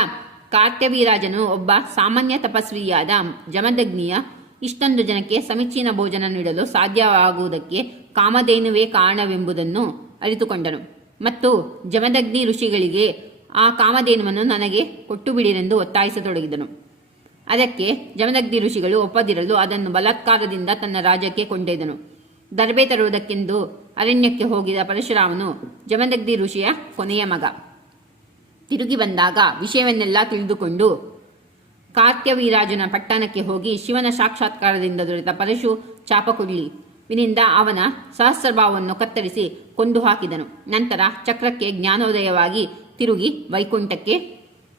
ಕಾರ್ತ್ಯವೀರಾಜನು ಒಬ್ಬ ಸಾಮಾನ್ಯ ತಪಸ್ವಿಯಾದ ಜಮದಗ್ನಿಯ ಇಷ್ಟೊಂದು ಜನಕ್ಕೆ ಸಮೀಚೀನ ಭೋಜನ ನೀಡಲು ಸಾಧ್ಯವಾಗುವುದಕ್ಕೆ ಕಾಮಧೇನುವೇ ಕಾರಣವೆಂಬುದನ್ನು ಅರಿತುಕೊಂಡನು. ಮತ್ತು ಜಮದಗ್ನಿ ಋಷಿಗಳಿಗೆ ಆ ಕಾಮಧೇನುವನ್ನು ನನಗೆ ಕೊಟ್ಟು ಬಿಡಿರೆಂದು ಒತ್ತಾಯಿಸತೊಡಗಿದನು. ಅದಕ್ಕೆ ಜಮದಗ್ನಿ ಋಷಿಗಳು ಒಪ್ಪದಿರಲು ಅದನ್ನು ಬಲಾತ್ಕಾರದಿಂದ ತನ್ನ ರಾಜ್ಯಕ್ಕೆ ಕೊಂಡೊಯ್ದನು. ದರ್ಬೆ ತರುವುದಕ್ಕೆಂದು ಅರಣ್ಯಕ್ಕೆ ಹೋಗಿದ ಪರಶುರಾಮನು ಜಮದಗ್ನಿ ಋಷಿಯ ಕೊನೆಯ ಮಗ. ತಿರುಗಿ ಬಂದಾಗ ವಿಷಯವನ್ನೆಲ್ಲ ತಿಳಿದುಕೊಂಡು ಕಾರ್ತ್ಯವೀರಾಜನ ಪಟ್ಟಣಕ್ಕೆ ಹೋಗಿ ಶಿವನ ಸಾಕ್ಷಾತ್ಕಾರದಿಂದ ದೊರೆತ ಪರಶು ಚಾಪಕುಳ್ಳಿವಿನಿಂದ ಅವನ ಸಹಸ್ರಭಾವವನ್ನು ಕತ್ತರಿಸಿ ಕೊಂದು ಹಾಕಿದನು. ನಂತರ ಚಕ್ರಕ್ಕೆ ಜ್ಞಾನೋದಯವಾಗಿ ತಿರುಗಿ ವೈಕುಂಠಕ್ಕೆ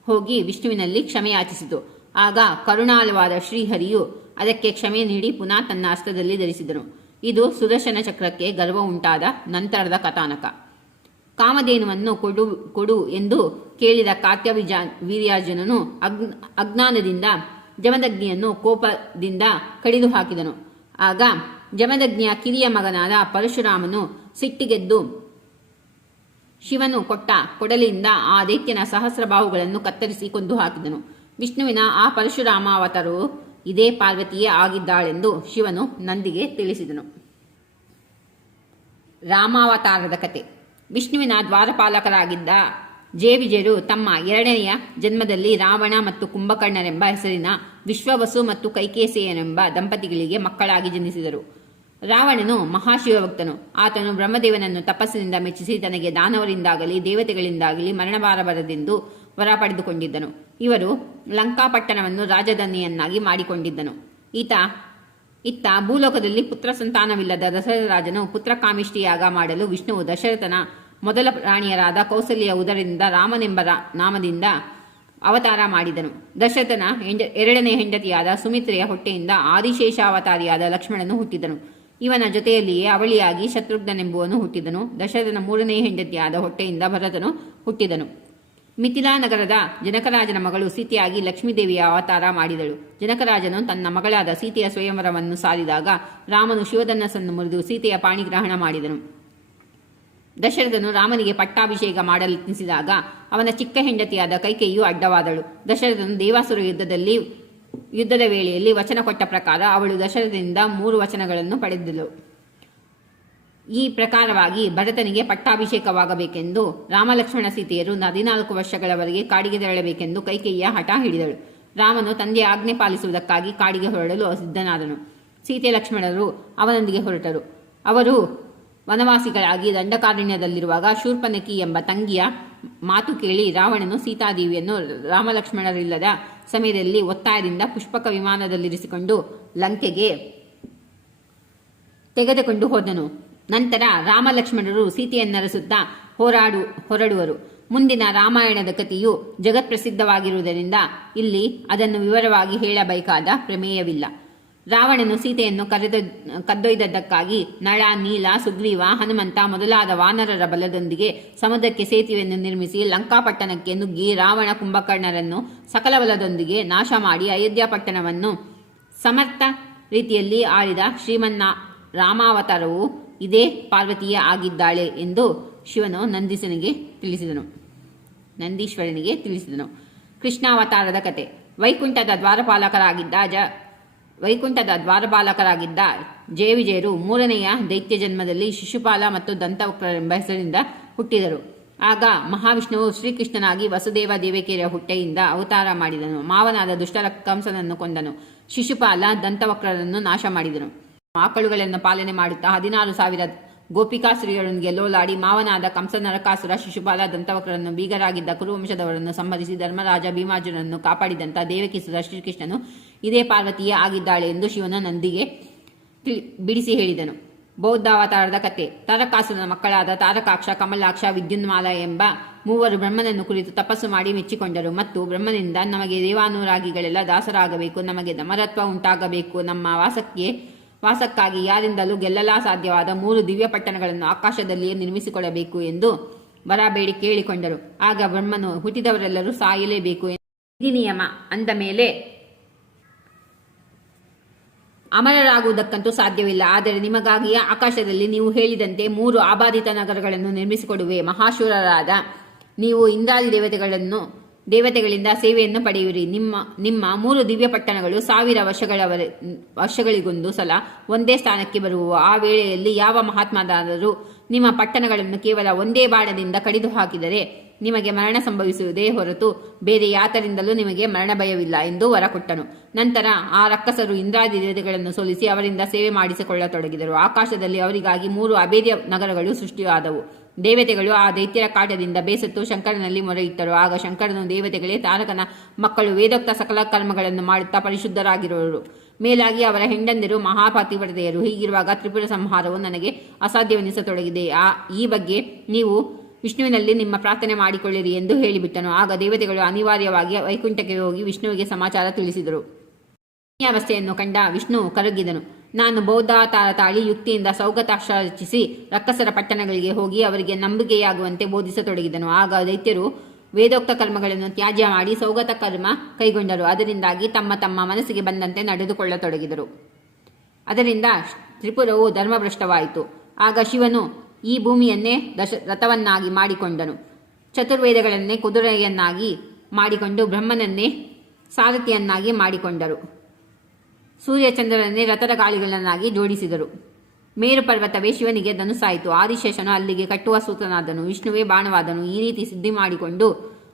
ಹೋಗಿ ವಿಷ್ಣುವಿನಲ್ಲಿ ಕ್ಷಮೆಯಾಚಿಸಿತು. ಆಗ ಕರುಣಾಳವಾದ ಶ್ರೀಹರಿಯು ಅದಕ್ಕೆ ಕ್ಷಮೆ ನೀಡಿ ಪುನಃ ತನ್ನ ಹಸ್ತದಲ್ಲಿ ಧರಿಸಿದನು. ಇದು ಸುದರ್ಶನ ಚಕ್ರಕ್ಕೆ ಗರ್ವ ಉಂಟಾದ ನಂತರದ ಕಥಾನಕ. ಕಾಮಧೇನುವನ್ನು ಕೊಡು ಎಂದು ಕೇಳಿದ ಕಾರ್ತ್ಯವೀರ್ಯಾರ್ಜುನನು ಅಜ್ಞಾನದಿಂದ ಜಮದಗ್ನಿಯನ್ನು ಕೋಪದಿಂದ ಕಡಿದು ಹಾಕಿದನು. ಆಗ ಜಮದಗ್ನಿಯ ಕಿರಿಯ ಮಗನಾದ ಪರಶುರಾಮನು ಸಿಟ್ಟಿಗೆದ್ದು ಶಿವನು ಕೊಟ್ಟ ಕೊಡಲಿಯಿಂದ ಆ ದೈತ್ಯನ ಸಹಸ್ರಬಾಹುಗಳನ್ನು ಕತ್ತರಿಸಿ ಕೊಂದು ಹಾಕಿದನು. ವಿಷ್ಣುವಿನ ಆ ಪರಶುರಾಮಾವತಾರವು ಇದೇ ಪಾರ್ವತಿಯೇ ಆಗಿದ್ದಾಳೆಂದು ಶಿವನು ನಂದಿಗೆ ತಿಳಿಸಿದನು. ರಾಮಾವತಾರದ ಕತೆ. ವಿಷ್ಣುವಿನ ದ್ವಾರಪಾಲಕರಾಗಿದ್ದ ಜೇವಿಜರು ತಮ್ಮ ಎರಡನೆಯ ಜನ್ಮದಲ್ಲಿ ರಾವಣ ಮತ್ತು ಕುಂಭಕರ್ಣರೆಂಬ ಹೆಸರಿನ ವಿಶ್ವವಸು ಮತ್ತು ಕೈಕೇಸೆಯನೆಂಬ ದಂಪತಿಗಳಿಗೆ ಮಕ್ಕಳಾಗಿ ಜನಿಸಿದರು. ರಾವಣನು ಮಹಾಶಿವಭಕ್ತನು. ಆತನು ಬ್ರಹ್ಮದೇವನನ್ನು ತಪಸ್ಸಿನಿಂದ ಮೆಚ್ಚಿಸಿ ತನಗೆ ದಾನವರಿಂದಾಗಲಿ ದೇವತೆಗಳಿಂದಾಗಲಿ ಮರಣಬಾರಬಾರದೆಂದು ವರ ಪಡೆದುಕೊಂಡಿದ್ದನು. ಇವರು ಲಂಕಾಪಟ್ಟಣವನ್ನು ರಾಜಧಾನಿಯನ್ನಾಗಿ ಮಾಡಿಕೊಂಡಿದ್ದನು. ಇತ್ತ ಭೂಲೋಕದಲ್ಲಿ ಪುತ್ರ ಸಂತಾನವಿಲ್ಲದ ದಶರಥ ರಾಜನು ಪುತ್ರಕಾಮಿಷ್ಟಿಯಾಗ ಮಾಡಲು ವಿಷ್ಣುವು ದಶರಥನ ಮೊದಲ ರಾಣಿಯರಾದ ಕೌಸಲ್ಯ ಉದರದಿಂದ ರಾಮನೆಂಬ ನಾಮದಿಂದ ಅವತಾರ ಮಾಡಿದನು. ದಶರಥನ ಎರಡನೇ ಹೆಂಡತಿಯಾದ ಸುಮಿತ್ರೆಯ ಹೊಟ್ಟೆಯಿಂದ ಆದಿಶೇಷಾವತಾರಿಯಾದ ಲಕ್ಷ್ಮಣನು ಹುಟ್ಟಿದನು. ಇವನ ಜೊತೆಯಲ್ಲಿಯೇ ಅವಳಿಯಾಗಿ ಶತ್ರುಘ್ನೆಂಬುವನು ಹುಟ್ಟಿದನು. ದಶರಥನ ಮೂರನೇ ಹೆಂಡತಿಯಾದ ಹೊಟ್ಟೆಯಿಂದ ಭರತನು ಹುಟ್ಟಿದನು. ಮಿಥಿಲಾ ನಗರದ ಜನಕರಾಜನ ಮಗಳು ಸೀತೆಯಾಗಿ ಲಕ್ಷ್ಮೀದೇವಿಯ ಅವತಾರ ಮಾಡಿದಳು. ಜನಕರಾಜನು ತನ್ನ ಮಗಳಾದ ಸೀತೆಯ ಸ್ವಯಂವರವನ್ನು ಸಾರಿದಾಗ ರಾಮನು ಶಿವಧನಸ್ಸನ್ನು ಮುರಿದು ಸೀತೆಯ ಪಾಣಿಗ್ರಹಣ ಮಾಡಿದನು. ದಶರಥನು ರಾಮನಿಗೆ ಪಟ್ಟಾಭಿಷೇಕ ಮಾಡಲೆತ್ನಿಸಿದಾಗ ಅವನ ಚಿಕ್ಕ ಹೆಂಡತಿಯಾದ ಕೈಕೇಯಿಯು ಅಡ್ಡವಾದಳು. ದಶರಥನು ದೇವಾಸುರ ಯುದ್ಧದ ವೇಳೆಯಲ್ಲಿ ವಚನ ಕೊಟ್ಟ ಪ್ರಕಾರ ಅವಳು ದಶರಥನಿಂದ 3 ವಚನಗಳನ್ನು ಪಡೆದಳು. ಈ ಪ್ರಕಾರವಾಗಿ ಭರತನಿಗೆ ಪಟ್ಟಾಭಿಷೇಕವಾಗಬೇಕೆಂದು ರಾಮಲಕ್ಷ್ಮಣ ಸೀತೆಯರು 14 ವರ್ಷಗಳವರೆಗೆ ಕಾಡಿಗೆ ತೆರಳಬೇಕೆಂದು ಕೈಕೇಯಿಯ ಹಠ ಹಿಡಿದಳು. ರಾಮನು ತಂದೆಯ ಆಜ್ಞೆ ಪಾಲಿಸುವುದಕ್ಕಾಗಿ ಕಾಡಿಗೆ ಹೊರಡಲು ಸಿದ್ಧನಾದನು. ಸೀತೆ ಲಕ್ಷ್ಮಣರು ಅವನೊಂದಿಗೆ ಹೊರಟರು. ಅವರು ವನವಾಸಿಗಳಾಗಿ ದಂಡಕಾರಣ್ಯದಲ್ಲಿರುವಾಗ ಶೂರ್ಪನಖಿ ಎಂಬ ತಂಗಿಯ ಮಾತು ಕೇಳಿ ರಾವಣನು ಸೀತಾದೇವಿಯನ್ನು ರಾಮಲಕ್ಷ್ಮಣರಿಲ್ಲದ ಸಮಯದಲ್ಲಿ ಒತ್ತಾಯದಿಂದ ಪುಷ್ಪಕ ವಿಮಾನದಲ್ಲಿರಿಸಿಕೊಂಡು ಲಂಕೆಗೆ ತೆಗೆದುಕೊಂಡು ಹೋದನು. ನಂತರ ರಾಮಲಕ್ಷ್ಮಣರು ಸೀತೆಯನ್ನರಸುತ್ತಾ ಹೊರಡುವರು. ಮುಂದಿನ ರಾಮಾಯಣದ ಕಥೆಯು ಜಗತ್ಪ್ರಸಿದ್ಧವಾಗಿರುವುದರಿಂದ ಇಲ್ಲಿ ಅದನ್ನು ವಿವರವಾಗಿ ಹೇಳಬೇಕಾದ ಪ್ರಮೇಯವಿಲ್ಲ. ರಾವಣನು ಸೀತೆಯನ್ನು ಕದ್ದೊಯ್ದದ್ದಕ್ಕಾಗಿ ನಳ, ನೀಲ, ಸುಗ್ರೀವ, ಹನುಮಂತ ಮೊದಲಾದ ವಾನರರ ಬಲದೊಂದಿಗೆ ಸಮುದ್ರಕ್ಕೆ ಸೇತುವೆಯನ್ನು ನಿರ್ಮಿಸಿ ಲಂಕಾಪಟ್ಟಣಕ್ಕೆ ನುಗ್ಗಿ ರಾವಣ ಕುಂಭಕರ್ಣರನ್ನು ಸಕಲ ಬಲದೊಂದಿಗೆ ನಾಶ ಮಾಡಿ ಅಯೋಧ್ಯ ಪಟ್ಟಣವನ್ನು ಸಮರ್ಥ ರೀತಿಯಲ್ಲಿ ಆಳಿದ ರಾಮಾವತಾರವು ಇದೇ ಪಾರ್ವತಿಯೇ ಆಗಿದ್ದಾಳೆ ಎಂದು ಶಿವನು ನಂದೀಶ್ವರನಿಗೆ ತಿಳಿಸಿದನು. ಕೃಷ್ಣಾವತಾರದ ಕತೆ. ವೈಕುಂಠದ ದ್ವಾರಪಾಲಕರಾಗಿದ್ದ ಜೇವಿಜಯರು 3ನೆಯ ದೈತ್ಯ ಜನ್ಮದಲ್ಲಿ ಶಿಶುಪಾಲ ಮತ್ತು ದಂತವಕ್ರರೆಂಬ ಹೆಸರಿಂದ ಹುಟ್ಟಿದರು. ಆಗ ಮಹಾವಿಷ್ಣುವು ಶ್ರೀಕೃಷ್ಣನಾಗಿ ವಸುದೇವ ದೇವಕಿಯರ ಹೊಟ್ಟೆಯಿಂದ ಅವತಾರ ಮಾಡಿದನು. ಮಾವನಾದ ದುಷ್ಟರ ಕಂಸನನ್ನು ಕೊಂದನು. ಶಿಶುಪಾಲ ದಂತವಕ್ರರನ್ನು ನಾಶ ಮಾಡಿದನು. ಆಕಳುಗಳನ್ನು ಪಾಲನೆ ಮಾಡುತ್ತಾ 16,000 ಗೋಪಿಕಾಸ್ತ್ರೀಯರೊಂದಿಗೆ ಲೋಲಾಡಿ ಮಾವನಾದ ಕಂಸ, ನರಕಾಸುರ, ಶಿಶುಪಾಲ, ದಂತವಕ್ರರನ್ನು ಬೀಗರಾಗಿದ್ದ ಕುರುವಂಶದವರನ್ನು ಸಂಹರಿಸಿ ಧರ್ಮರಾಜ ಭೀಮಾರ್ಜುನನ್ನು ಕಾಪಾಡಿದಂಥ ದೇವಕಿಸುರ ಶ್ರೀಕೃಷ್ಣನು ಇದೇ ಪಾರ್ವತಿಯೇ ಆಗಿದ್ದಾಳೆ ಎಂದು ಶಿವನ ನಂದಿಗೆ ಬಿಡಿಸಿ ಹೇಳಿದನು. ಬೌದ್ಧಾವತಾರದ ಕತೆ. ತಾರಕಾಸುರನ ಮಕ್ಕಳಾದ ತಾರಕಾಕ್ಷ, ಕಮಲಾಕ್ಷ, ವಿದ್ಯುನ್ಮಾಲ ಎಂಬ 3 ಬ್ರಹ್ಮನನ್ನು ಕುರಿತು ತಪಸ್ಸು ಮಾಡಿ ಮೆಚ್ಚಿಕೊಂಡರು ಮತ್ತು ಬ್ರಹ್ಮನಿಂದ ನಮಗೆ ದೇವಾನುರಾಗಿಗಳೆಲ್ಲ ದಾಸರಾಗಬೇಕು, ನಮಗೆ ದಮರತ್ವ ಉಂಟಾಗಬೇಕು, ನಮ್ಮ ವಾಸಕ್ಕಾಗಿ ಯಾರಿಂದಲೂ ಗೆಲ್ಲಲಾ ಸಾಧ್ಯವಾದ 3 ದಿವ್ಯ ಪಟ್ಟಣಗಳನ್ನು ಆಕಾಶದಲ್ಲಿಯೇ ನಿರ್ಮಿಸಿಕೊಳ್ಳಬೇಕು ಎಂದು ಬರಬೇಡಿ ಕೇಳಿಕೊಂಡರು. ಆಗ ಬ್ರಹ್ಮನು ಹುಟ್ಟಿದವರೆಲ್ಲರೂ ಸಾಯಲೇಬೇಕು ವಿಧಿ ನಿಯಮ ಅಂದ ಮೇಲೆ ಅಮರರಾಗುವುದಕ್ಕಂತೂ ಸಾಧ್ಯವಿಲ್ಲ. ಆದರೆ ನಿಮಗಾಗಿಯೇ ಆಕಾಶದಲ್ಲಿ ನೀವು ಹೇಳಿದಂತೆ 3 ಆಬಾಧಿತ ನಗರಗಳನ್ನು ನಿರ್ಮಿಸಿಕೊಡುವೆ. ಮಹಾಶೂರರಾದ ನೀವು ಇಂದ್ರಾದಿ ದೇವತೆಗಳಿಂದ ಸೇವೆಯನ್ನು ಪಡೆಯುವಿರಿ. ನಿಮ್ಮ 3 ದಿವ್ಯ ಪಟ್ಟಣಗಳು 1000 ವರ್ಷಗಳಿಗೊಂದು ಸಲ ಒಂದೇ ಸ್ಥಾನಕ್ಕೆ ಬರುವವು. ಆ ವೇಳೆಯಲ್ಲಿ ಯಾವ ಮಹಾತ್ಮನಾದರೂ ನಿಮ್ಮ ಪಟ್ಟಣಗಳನ್ನು ಕೇವಲ ಒಂದೇ ಬಾಣದಿಂದ ಕಡಿದು ಹಾಕಿದರೆ ನಿಮಗೆ ಮರಣ ಸಂಭವಿಸುವುದೇ ಹೊರತು ಬೇರೆ ಯಾತರಿಂದಲೂ ನಿಮಗೆ ಮರಣ ಭಯವಿಲ್ಲ ಎಂದು ವರ ಕೊಟ್ಟನು. ನಂತರ ಆ ರಕ್ಕಸರು ಇಂದ್ರಾದಿ ದೇವತೆಗಳನ್ನು ಸೋಲಿಸಿ ಅವರಿಂದ ಸೇವೆ ಮಾಡಿಸಿಕೊಳ್ಳತೊಡಗಿದರು. ಆಕಾಶದಲ್ಲಿ ಅವರಿಗಾಗಿ 3 ಅಭೇದ್ಯ ನಗರಗಳು ಸೃಷ್ಟಿಯಾದವು. ದೇವತೆಗಳು ಆ ದೈತ್ಯರ ಕಾಟದಿಂದ ಬೇಸತ್ತು ಶಂಕರನಲ್ಲಿ ಮೊರೆಯಿಟ್ಟರು. ಆಗ ಶಂಕರನು, ದೇವತೆಗಳೇ, ತಾರಕನ ಮಕ್ಕಳು ವೇದೋಕ್ತ ಸಕಲ ಕರ್ಮಗಳನ್ನು ಮಾಡುತ್ತಾ ಪರಿಶುದ್ಧರಾಗಿರುವರು. ಮೇಲಾಗಿ ಅವರ ಹೆಂಡಂದಿರು ಮಹಾಪತಿವ್ರತೆಯರು. ಹೀಗಿರುವಾಗ ತ್ರಿಪುರ ಸಂಹಾರವು ನನಗೆ ಅಸಾಧ್ಯವೆನಿಸತೊಡಗಿದೆ. ಈ ಬಗ್ಗೆ ನೀವು ವಿಷ್ಣುವಿನಲ್ಲಿ ನಿಮ್ಮ ಪ್ರಾರ್ಥನೆ ಮಾಡಿಕೊಳ್ಳಿರಿ ಎಂದು ಹೇಳಿಬಿಟ್ಟನು. ಆಗ ದೇವತೆಗಳು ಅನಿವಾರ್ಯವಾಗಿ ವೈಕುಂಠಕ್ಕೆ ಹೋಗಿ ವಿಷ್ಣುವಿಗೆ ಸಮಾಚಾರ ತಿಳಿಸಿದರು. ಈ ಅವಸ್ಥೆಯನ್ನು ಕಂಡ ವಿಷ್ಣು ಕರಗಿದನು. ನಾನು ಬೌದ್ಧಾವತಾರ ತಾಳಿ ಯುಕ್ತಿಯಿಂದ ಸೌಗತಾಶ್ರ ರಚಿಸಿ ರಕ್ಕಸರ ಪಟ್ಟಣಗಳಿಗೆ ಹೋಗಿ ಅವರಿಗೆ ನಂಬಿಕೆಯಾಗುವಂತೆ ಬೋಧಿಸತೊಡಗಿದನು. ಆಗ ದೈತ್ಯರು ವೇದೋಕ್ತ ಕರ್ಮಗಳನ್ನು ತ್ಯಾಜ್ಯ ಮಾಡಿ ಸೌಗತ ಕರ್ಮ ಕೈಗೊಂಡರು. ಅದರಿಂದಾಗಿ ತಮ್ಮ ತಮ್ಮ ಮನಸ್ಸಿಗೆ ಬಂದಂತೆ ನಡೆದುಕೊಳ್ಳತೊಡಗಿದರು. ಅದರಿಂದ ತ್ರಿಪುರವು ಧರ್ಮಭ್ರಷ್ಟವಾಯಿತು. ಆಗ ಶಿವನು ಈ ಭೂಮಿಯನ್ನೇ ರಥವನ್ನಾಗಿ ಮಾಡಿಕೊಂಡನು. ಚತುರ್ವೇದಗಳನ್ನೇ ಕುದುರೆಯನ್ನಾಗಿ ಮಾಡಿಕೊಂಡು ಬ್ರಹ್ಮನನ್ನೇ ಸಾರಥಿಯನ್ನಾಗಿ ಮಾಡಿಕೊಂಡರು. ಸೂರ್ಯಚಂದ್ರನನ್ನೇ ರಥದ ಗಾಳಿಗಳನ್ನಾಗಿ ಜೋಡಿಸಿದರು. ಮೇರು ಪರ್ವತವೇ ಶಿವನಿಗೆ ಧನುಸಾಯಿತು. ಆದಿಶೇಷನು ಅಲ್ಲಿಗೆ ಕಟ್ಟುವ ಸೂತನಾದನು. ವಿಷ್ಣುವೇ ಬಾಣವಾದನು. ಈ ರೀತಿ ಸಿದ್ಧಿ ಮಾಡಿಕೊಂಡು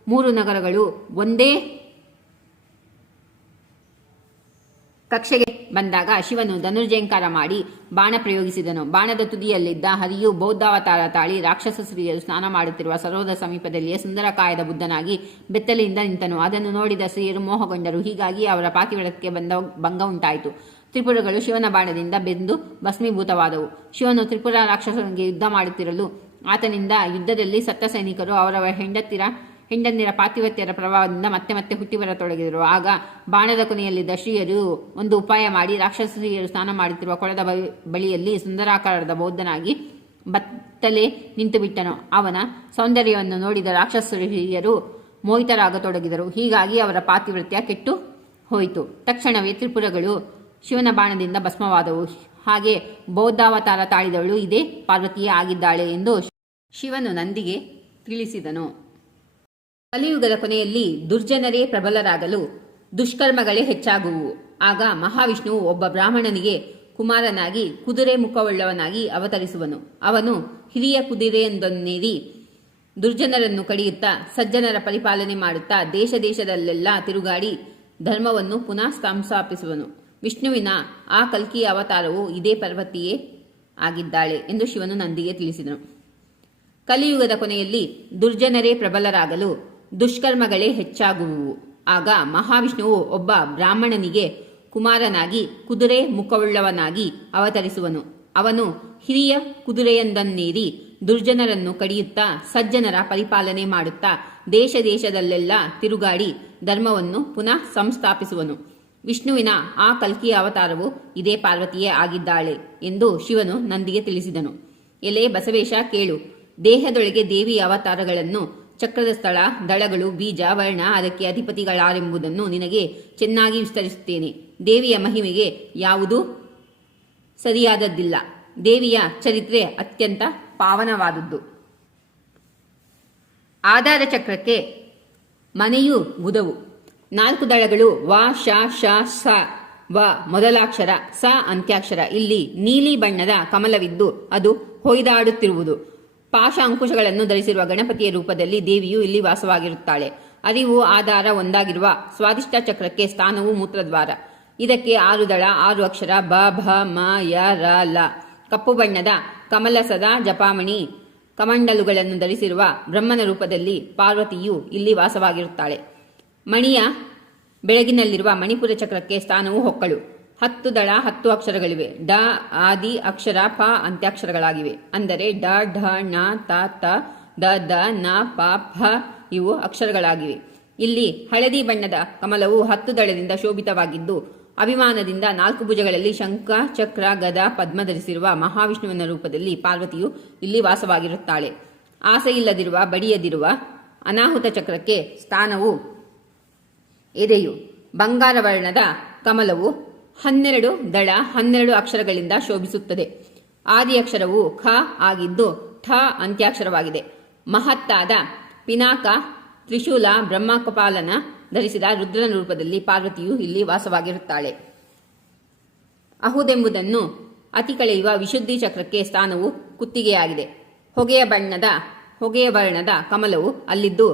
3 ನಗರಗಳು ಒಂದೇ ಕಕ್ಷೆಗೆ ಬಂದಾಗ ಶಿವನು ಧನುರ್ಜಯಂಕಾರ ಮಾಡಿ ಬಾಣ ಪ್ರಯೋಗಿಸಿದನು. ಬಾಣದ ತುದಿಯಲ್ಲಿದ್ದ ಹರಿಯು ಬೌದ್ಧಾವತಾರ ತಾಳಿ ರಾಕ್ಷಸ ಸ್ತ್ರೀಯರು ಸ್ನಾನ ಮಾಡುತ್ತಿರುವ ಸರೋವರದ ಸಮೀಪದಲ್ಲಿಯೇ ಸುಂದರಕಾಯದ ಬುದ್ಧನಾಗಿ ಬೆತ್ತಲೆಯಿಂದ ನಿಂತನು. ಅದನ್ನು ನೋಡಿದ ಸ್ತ್ರೀಯರು ಮೋಹಗೊಂಡರು. ಹೀಗಾಗಿ ಅವರ ಪಾತಿವ್ರತ್ಯಕ್ಕೆ ಭಂಗ ಉಂಟಾಯಿತು. ತ್ರಿಪುರಗಳು ಶಿವನ ಬಾಣದಿಂದ ಬೆಂದು ಭಸ್ಮೀಭೂತವಾದವು. ಶಿವನು ತ್ರಿಪುರ ರಾಕ್ಷಸನಿಗೆ ಯುದ್ಧ ಮಾಡುತ್ತಿರಲು ಆತನಿಂದ ಯುದ್ಧದಲ್ಲಿ ಸತ್ತ ಸೈನಿಕರು ಅವರವರ ಹೆಂಡಂದಿರ ಪಾತಿವ್ರತ್ಯರ ಪ್ರಭಾವದಿಂದ ಮತ್ತೆ ಮತ್ತೆ ಹುಟ್ಟಿ ಬರತೊಡಗಿದರು. ಆಗ ಬಾಣದ ಕೊನೆಯಲ್ಲಿದ್ದ ಶ್ರೀಯರು ಒಂದು ಉಪಾಯ ಮಾಡಿ ರಾಕ್ಷಸ ಸ್ತ್ರೀಯರು ಸ್ನಾನ ಮಾಡುತ್ತಿರುವ ಕೊಳದ ಬಳಿಯಲ್ಲಿ ಸುಂದರಾಕಾರದ ಬೌದ್ಧನಾಗಿ ಬತ್ತಲೆ ನಿಂತು ಬಿಟ್ಟನು. ಅವನ ಸೌಂದರ್ಯವನ್ನು ನೋಡಿದ ರಾಕ್ಷಸ ಸ್ತ್ರೀಯರು ಮೋಹಿತರಾಗತೊಡಗಿದರು. ಹೀಗಾಗಿ ಅವರ ಪಾತಿವ್ರತ್ಯ ಕೆಟ್ಟು ಹೋಯಿತು. ತಕ್ಷಣವೇ ತ್ರಿಪುರಗಳು ಶಿವನ ಬಾಣದಿಂದ ಭಸ್ಮವಾದವು. ಹಾಗೆ ಬೌದ್ಧಾವತಾರ ತಾಳಿದವಳು ಇದೇ ಪಾರ್ವತಿಯೇ ಆಗಿದ್ದಾಳೆ ಎಂದು ಶಿವನು ನಂದಿಗೆ ತಿಳಿಸಿದನು. ಕಲಿಯುಗದ ಕೊನೆಯಲ್ಲಿ ದುರ್ಜನರೇ ಪ್ರಬಲರಾಗಲು ದುಷ್ಕರ್ಮಗಳೇ ಹೆಚ್ಚಾಗುವು. ಆಗ ಮಹಾವಿಷ್ಣುವು ಒಬ್ಬ ಬ್ರಾಹ್ಮಣನಿಗೆ ಕುಮಾರನಾಗಿ ಕುದುರೆ ಮುಖವುಳ್ಳವನಾಗಿ ಅವತರಿಸುವನು. ಅವನು ಹಿರಿಯ ಕುದುರೆಯೊಂದನ್ನೇರಿ ದುರ್ಜನರನ್ನು ಕಡಿಯುತ್ತಾ ಸಜ್ಜನರ ಪರಿಪಾಲನೆ ಮಾಡುತ್ತಾ ದೇಶದಲ್ಲೆಲ್ಲ ತಿರುಗಾಡಿ ಧರ್ಮವನ್ನು ಪುನಃ ಸಂಸ್ಥಾಪಿಸುವನು. ವಿಷ್ಣುವಿನ ಆ ಕಲ್ಕಿಯ ಅವತಾರವು ಇದೇ ಪಾರ್ವತಿಯೇ ಆಗಿದ್ದಾಳೆ ಎಂದು ಶಿವನು ನಂದಿಗೆ ತಿಳಿಸಿದನು. ಕಲಿಯುಗದ ಕೊನೆಯಲ್ಲಿ ದುರ್ಜನರೇ ಪ್ರಬಲರಾಗಲು ದುಷ್ಕರ್ಮಗಳೇ ಹೆಚ್ಚಾಗುವುವು. ಆಗ ಮಹಾವಿಷ್ಣುವು ಒಬ್ಬ ಬ್ರಾಹ್ಮಣನಿಗೆ ಕುಮಾರನಾಗಿ ಕುದುರೆ ಮುಖವುಳ್ಳವನಾಗಿ ಅವತರಿಸುವನು. ಅವನು ಹಿರಿಯ ಕುದುರೆಯೊಂದನ್ನೇರಿ ದುರ್ಜನರನ್ನು ಕಡಿಯುತ್ತಾ ಸಜ್ಜನರ ಪರಿಪಾಲನೆ ಮಾಡುತ್ತಾ ದೇಶದಲ್ಲೆಲ್ಲ ತಿರುಗಾಡಿ ಧರ್ಮವನ್ನು ಪುನಃ ಸಂಸ್ಥಾಪಿಸುವನು. ವಿಷ್ಣುವಿನ ಆ ಕಲ್ಕಿಯ ಅವತಾರವು ಇದೇ ಪಾರ್ವತಿಯೇ ಆಗಿದ್ದಾಳೆ ಎಂದು ಶಿವನು ನಂದಿಗೆ ತಿಳಿಸಿದನು. ಎಲೆ ಬಸವೇಶ, ಕೇಳು. ದೇಹದೊಳಗೆ ದೇವಿಯ ಅವತಾರಗಳನ್ನು, ಚಕ್ರದ ಸ್ಥಳ, ದಳಗಳು, ಬೀಜ, ವರ್ಣ, ಅದಕ್ಕೆ ಅಧಿಪತಿಗಳಾರೆಂಬುದನ್ನು ನಿನಗೆ ಚೆನ್ನಾಗಿ ವಿಸ್ತರಿಸುತ್ತೇನೆ. ದೇವಿಯ ಮಹಿಮೆಗೆ ಯಾವುದೂ ಸರಿಯಾದದ್ದಿಲ್ಲ. ದೇವಿಯ ಚರಿತ್ರೆ ಅತ್ಯಂತ ಪಾವನವಾದದ್ದು. ಆಧಾರ ಚಕ್ರಕ್ಕೆ ಮನೆಯು ಗುದವು. 4 ದಳಗಳು ವ, ಶ, ಶ, ಸ. ವ ಮೊದಲಾಕ್ಷರ, ಸ ಅಂತ್ಯಾಕ್ಷರ. ಇಲ್ಲಿ ನೀಲಿ ಬಣ್ಣದ ಕಮಲವಿದ್ದು ಅದು ಹೊಯ್ದಾಡುತ್ತಿರುವುದು. ಪಾಶ ಅಂಕುಶಗಳನ್ನು ಧರಿಸಿರುವ ಗಣಪತಿಯ ರೂಪದಲ್ಲಿ ದೇವಿಯು ಇಲ್ಲಿ ವಾಸವಾಗಿರುತ್ತಾಳೆ. ಅರಿವು ಆಧಾರ ಒಂದಾಗಿರುವ ಸ್ವಾದಿಷ್ಟ ಚಕ್ರಕ್ಕೆ ಸ್ಥಾನವು ಮೂತ್ರದ್ವಾರ. ಇದಕ್ಕೆ 6 ದಳ, 6 ಅಕ್ಷರ, ಬ, ಭ, ಮ, ಯ, ರ, ಲ. ಕಪ್ಪು ಬಣ್ಣದ ಕಮಲ ಸದಾ ಜಪಾಮಣಿ ಕಮಂಡಲುಗಳನ್ನು ಧರಿಸಿರುವ ಬ್ರಹ್ಮನ ರೂಪದಲ್ಲಿ ಪಾರ್ವತಿಯು ಇಲ್ಲಿ ವಾಸವಾಗಿರುತ್ತಾಳೆ. ಮಣಿಯ ಬೆಳಗಿನಲ್ಲಿರುವ ಮಣಿಪುರ ಚಕ್ರಕ್ಕೆ ಸ್ಥಾನವು ಹೊಕ್ಕಳು. 10 ದಳ, 10 ಅಕ್ಷರಗಳಿವೆ. ಡ ಆದಿ ಅಕ್ಷರ, ಪ ಅಂತ್ಯಾಕ್ಷರಗಳಾಗಿವೆ. ಅಂದರೆ ಡ, ಢ, ಣ, ತ, ತ, ದ, ದ, ನ, ಪ, ಫ ಇವು ಅಕ್ಷರಗಳಾಗಿವೆ. ಇಲ್ಲಿ ಹಳದಿ ಬಣ್ಣದ ಕಮಲವು 10 ದಳದಿಂದ ಶೋಭಿತವಾಗಿದ್ದು ಅಭಿಮಾನದಿಂದ 4 ಭುಜಗಳಲ್ಲಿ ಶಂಖ, ಚಕ್ರ, ಗದ, ಪದ್ಮ ಧರಿಸಿರುವ ಮಹಾವಿಷ್ಣುವಿನ ರೂಪದಲ್ಲಿ ಪಾರ್ವತಿಯು ಇಲ್ಲಿ ವಾಸವಾಗಿರುತ್ತಾಳೆ. ಆಸೆಯಿಲ್ಲದಿರುವ, ಬಡಿಯದಿರುವ ಅನಾಹುತ ಚಕ್ರಕ್ಕೆ ಸ್ಥಾನವು ಎದೆಯು. ಬಂಗಾರ ವರ್ಣದ ಕಮಲವು 12 ದಳ, 12 ಅಕ್ಷರಗಳಿಂದ ಶೋಭಿಸುತ್ತದೆ. ಆದಿ ಅಕ್ಷರವು ಖ ಆಗಿದ್ದು ಠ ಅಂತ್ಯಾಕ್ಷರವಾಗಿದೆ. ಮಹತ್ತಾದ ಪಿನಾಕ, ತ್ರಿಶೂಲ, ಬ್ರಹ್ಮಕಪಾಲನ ಧರಿಸಿದ ರುದ್ರನ ರೂಪದಲ್ಲಿ ಪಾರ್ವತಿಯು ಇಲ್ಲಿ ವಾಸವಾಗಿರುತ್ತಾಳೆ. ಅಹುದೆಂಬುದನ್ನು ಅತಿ ಕಳೆಯುವ ವಿಶುದ್ಧಿ ಚಕ್ರಕ್ಕೆ ಸ್ಥಾನವು ಕುತ್ತಿಗೆಯಾಗಿದೆ. ಹೊಗೆಯ ಬಣ್ಣದ ಹೊಗೆಯ ವರ್ಣದ ಕಮಲವು ಅಲ್ಲಿದ್ದು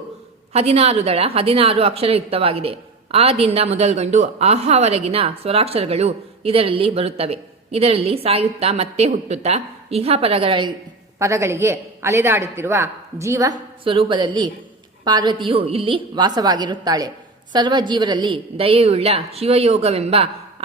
16 ದಳ 16 ಅಕ್ಷರಯುಕ್ತವಾಗಿದೆ. ಆ ದಿಂದ ಮೊದಲ್ಗೊಂಡು ಆಹಾವರೆಗಿನ ಸ್ವರಾಕ್ಷರಗಳು ಇದರಲ್ಲಿ ಬರುತ್ತವೆ. ಇದರಲ್ಲಿ ಸಾಯುತ್ತಾ ಮತ್ತೆ ಹುಟ್ಟುತ್ತಾ ಪರಗಳಿಗೆ ಅಲೆದಾಡುತ್ತಿರುವ ಜೀವ ಸ್ವರೂಪದಲ್ಲಿ ಪಾರ್ವತಿಯು ಇಲ್ಲಿ ವಾಸವಾಗಿರುತ್ತಾಳೆ. ಸರ್ವ ಜೀವರಲ್ಲಿ ದಯೆಯುಳ್ಳ ಶಿವಯೋಗವೆಂಬ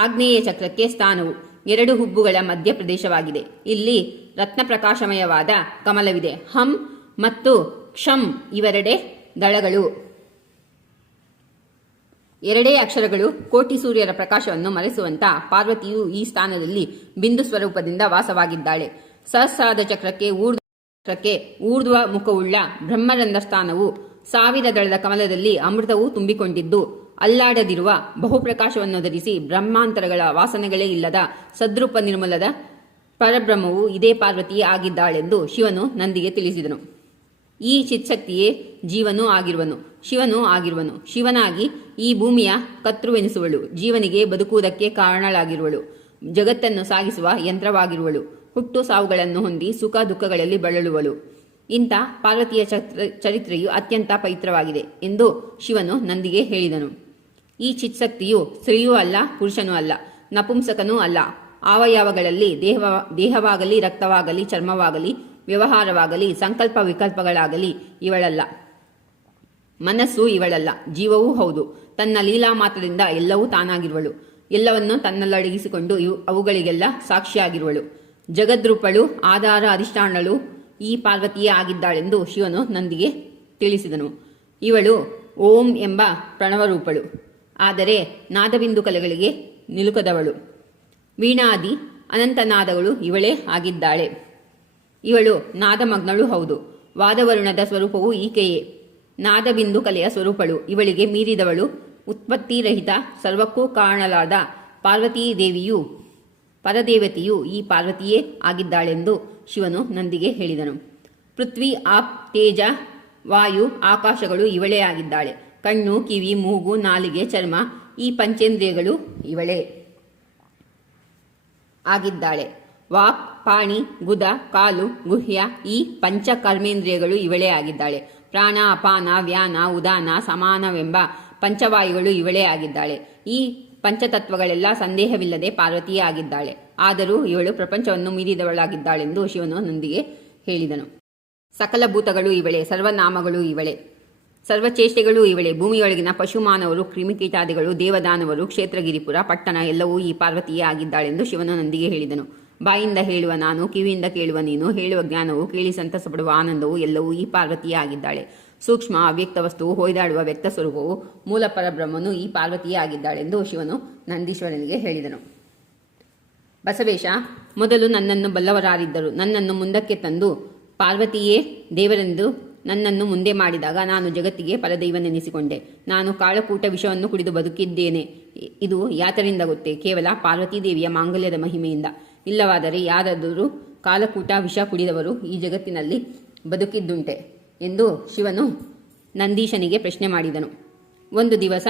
ಆಗ್ನೇಯ ಚಕ್ರಕ್ಕೆ ಸ್ಥಾನವು 2 ಹುಬ್ಬುಗಳ ಮಧ್ಯ ಪ್ರದೇಶವಾಗಿದೆ. ಇಲ್ಲಿ ರತ್ನಪ್ರಕಾಶಮಯವಾದ ಕಮಲವಿದೆ. ಹಂ ಮತ್ತು ಕ್ಷಂ ಇವೆರಡೇ ದಳಗಳು, ಎರಡೇ ಅಕ್ಷರಗಳು ಕೋಟಿ ಸೂರ್ಯರ ಪ್ರಕಾಶವನ್ನು ಮರೆಸುವಂತ ಪಾರ್ವತಿಯು ಈ ಸ್ಥಾನದಲ್ಲಿ ಬಿಂದು ಸ್ವರೂಪದಿಂದ ವಾಸವಾಗಿದ್ದಾಳೆ. ಸಹಸ್ರಾದ ಚಕ್ರಕ್ಕೆ ಊರ್ಧ್ವ ಮುಖವುಳ್ಳ ಬ್ರಹ್ಮರಂಧ್ರ ಸ್ಥಾನವು 1000 ದಳದ ಕಮಲದಲ್ಲಿ ಅಮೃತವು ತುಂಬಿಕೊಂಡಿದ್ದು ಅಲ್ಲಾಡದಿರುವ ಬಹುಪ್ರಕಾಶವನ್ನು ಧರಿಸಿ ಬ್ರಹ್ಮಾಂತರಗಳ ವಾಸನೆಗಳೇ ಇಲ್ಲದ ಸದ್ರೂಪ ನಿರ್ಮಲದ ಪರಬ್ರಹ್ಮವು ಇದೇ ಪಾರ್ವತಿಯೇ ಆಗಿದ್ದಾಳೆಂದು ಶಿವನು ನಂದಿಗೆ ತಿಳಿಸಿದನು. ಈ ಚಿತ್ಶಕ್ತಿಯೇ ಜೀವನೂ ಆಗಿರುವನು, ಶಿವನೂ ಆಗಿರುವನು. ಶಿವನಾಗಿ ಈ ಭೂಮಿಯ ಕರ್ತೃವೆನಿಸುವಳು, ಜೀವನಿಗೆ ಬದುಕುವುದಕ್ಕೆ ಕಾರಣಳಾಗಿರುವಳು, ಜಗತ್ತನ್ನು ಸಾಗಿಸುವ ಯಂತ್ರವಾಗಿರುವಳು, ಹುಟ್ಟು ಸಾವುಗಳನ್ನು ಹೊಂದಿ ಸುಖ ದುಃಖಗಳಲ್ಲಿ ಬಳಲುವಳು. ಇಂಥ ಪಾರ್ವತಿಯ ಚರಿತ್ರೆಯು ಅತ್ಯಂತ ಪವಿತ್ರವಾಗಿದೆ ಎಂದು ಶಿವನು ನಂದಿಗೆ ಹೇಳಿದನು. ಈ ಚಿತ್ಶಕ್ತಿಯು ಸ್ತ್ರೀಯೂ ಅಲ್ಲ, ಪುರುಷನೂ ಅಲ್ಲ, ನಪುಂಸಕನೂ ಅಲ್ಲ. ಆವಯವಗಳಲ್ಲಿ ದೇಹವಾಗಲಿ, ರಕ್ತವಾಗಲಿ, ಚರ್ಮವಾಗಲಿ, ವ್ಯವಹಾರವಾಗಲಿ, ಸಂಕಲ್ಪ ವಿಕಲ್ಪಗಳಾಗಲಿ ಇವಳಲ್ಲ. ಮನಸ್ಸು ಇವಳಲ್ಲ, ಜೀವವೂ ಹೌದು. ತನ್ನ ಲೀಲಾ ಮಾತ್ರದಿಂದ ಎಲ್ಲವೂ ತಾನಾಗಿರುವಳು, ಎಲ್ಲವನ್ನೂ ತನ್ನಲ್ಲಡಗಿಸಿಕೊಂಡು ಅವುಗಳಿಗೆಲ್ಲ ಸಾಕ್ಷಿಯಾಗಿರುವಳು. ಜಗದ್ರೂಪಳು, ಆಧಾರ ಅಧಿಷ್ಠಾನಳು ಈ ಪಾರ್ವತಿಯೇ ಆಗಿದ್ದಾಳೆಂದು ಶಿವನು ನಂದಿಗೆ ತಿಳಿಸಿದನು. ಇವಳು ಓಂ ಎಂಬ ಪ್ರಣವರೂಪಳು, ಆದರೆ ನಾದಬಿಂದು ಕಲೆಗಳಿಗೆ ನಿಲುಕದವಳು. ವೀಣಾದಿ ಅನಂತನಾದಗಳು ಇವಳೇ ಆಗಿದ್ದಾಳೆ. ಇವಳು ನಾದಮಗ್ನಳು ಹೌದು. ವಾದವರುಣದ ಸ್ವರೂಪವು ಈಕೆಯೇ. ನಾದಬಿಂದು ಕಲೆಯ ಸ್ವರೂಪಳು, ಇವಳಿಗೆ ಮೀರಿದವಳು. ಉತ್ಪತ್ತಿರಹಿತ ಸರ್ವಕ್ಕೂ ಕಾರಣಲಾದ ಪಾರ್ವತೀ ದೇವಿಯು ಪರದೇವತೆಯು ಈ ಪಾರ್ವತಿಯೇ ಆಗಿದ್ದಾಳೆಂದು ಶಿವನು ನಂದಿಗೆ ಹೇಳಿದನು. ಪೃಥ್ವಿ, ಆಪ್, ತೇಜ, ವಾಯು, ಆಕಾಶಗಳು ಇವಳೇ ಆಗಿದ್ದಾಳೆ. ಕಣ್ಣು, ಕಿವಿ, ಮೂಗು, ನಾಲಿಗೆ, ಚರ್ಮ ಈ ಪಂಚೇಂದ್ರಿಯಗಳು ಇವಳೇ ಆಗಿದ್ದಾಳೆ. ವಾಕ್, ಪಾಣಿ, ಗುದ, ಕಾಲು, ಗುಹ್ಯ ಈ ಪಂಚ ಕರ್ಮೇಂದ್ರಿಯಗಳು ಇವಳೇ ಆಗಿದ್ದಾಳೆ. ಪ್ರಾಣ, ಅಪಾನ, ವ್ಯಾನ, ಉದಾನ, ಸಮಾನವೆಂಬ ಪಂಚವಾಯುಗಳು ಇವಳೇ ಆಗಿದ್ದಾಳೆ. ಈ ಪಂಚತತ್ವಗಳೆಲ್ಲ ಸಂದೇಹವಿಲ್ಲದೆ ಪಾರ್ವತಿಯೇ ಆಗಿದ್ದಾಳೆ. ಆದರೂ ಇವಳು ಪ್ರಪಂಚವನ್ನು ಮೀರಿದವಳಾಗಿದ್ದಾಳೆಂದು ಶಿವನು ನಂದಿಗೆ ಹೇಳಿದನು. ಸಕಲ ಭೂತಗಳು ಇವಳೇ, ಸರ್ವನಾಮಗಳು ಇವಳೇ, ಸರ್ವಚೇಷ್ಟೆಗಳೂ ಇವಳೇ. ಭೂಮಿಯೊಳಗಿನ ಪಶುಮಾನವರು, ಕ್ರಿಮಿಕೀಟಾದಿಗಳು, ದೇವದಾನವರು, ಕ್ಷೇತ್ರಗಿರಿಪುರ, ಪಟ್ಟಣ ಎಲ್ಲವೂ ಈ ಪಾರ್ವತಿಯೇ ಆಗಿದ್ದಾಳೆಂದು ಶಿವನು ನಂದಿಗೆ ಹೇಳಿದನು. ಬಾಯಿಂದ ಹೇಳುವ ನಾನು, ಕಿವಿಯಿಂದ ಕೇಳುವ ನೀನು, ಹೇಳುವ ಜ್ಞಾನವು, ಕೇಳಿ ಸಂತಸಪಡುವ ಆನಂದವು ಎಲ್ಲವೂ ಈ ಪಾರ್ವತಿಯೇ ಆಗಿದ್ದಾಳೆ. ಸೂಕ್ಷ್ಮ ಅವ್ಯಕ್ತ ವಸ್ತುವು, ಹೊಯ್ದಾಡುವ ವ್ಯಕ್ತ ಸ್ವರೂಪವು, ಮೂಲ ಪರಬ್ರಹ್ಮನು ಈ ಪಾರ್ವತಿಯೇ ಆಗಿದ್ದಾಳೆಂದು ಶಿವನು ನಂದೀಶ್ವರನಿಗೆ ಹೇಳಿದನು. ಬಸವೇಶ, ಮೊದಲು ನನ್ನನ್ನು ಬಲ್ಲವರಾರಿದ್ದರು. ನನ್ನನ್ನು ಮುಂದಕ್ಕೆ ತಂದು ಪಾರ್ವತಿಯೇ ದೇವರೆಂದು ನನ್ನನ್ನು ಮುಂದೆ ಮಾಡಿದಾಗ ನಾನು ಜಗತ್ತಿಗೆ ಪರದೈವನೆನಿಸಿಕೊಂಡೆ. ನಾನು ಕಾಳಕೂಟ ವಿಷವನ್ನು ಕುಡಿದು ಬದುಕಿದ್ದೇನೆ. ಇದು ಯಾತರಿಂದ ಗೊತ್ತೇ? ಕೇವಲ ಪಾರ್ವತೀ ದೇವಿಯ ಮಾಂಗಲ್ಯದ ಮಹಿಮೆಯಿಂದ. ಇಲ್ಲವಾದರೆ ಯಾರಾದರೂ ಕಾಲಕೂಟ ವಿಷ ಕುಡಿದವರು ಈ ಜಗತ್ತಿನಲ್ಲಿ ಬದುಕಿದ್ದುಂಟೆ ಎಂದು ಶಿವನು ನಂದೀಶನಿಗೆ ಪ್ರಶ್ನೆ ಮಾಡಿದನು. ಒಂದು ದಿವಸ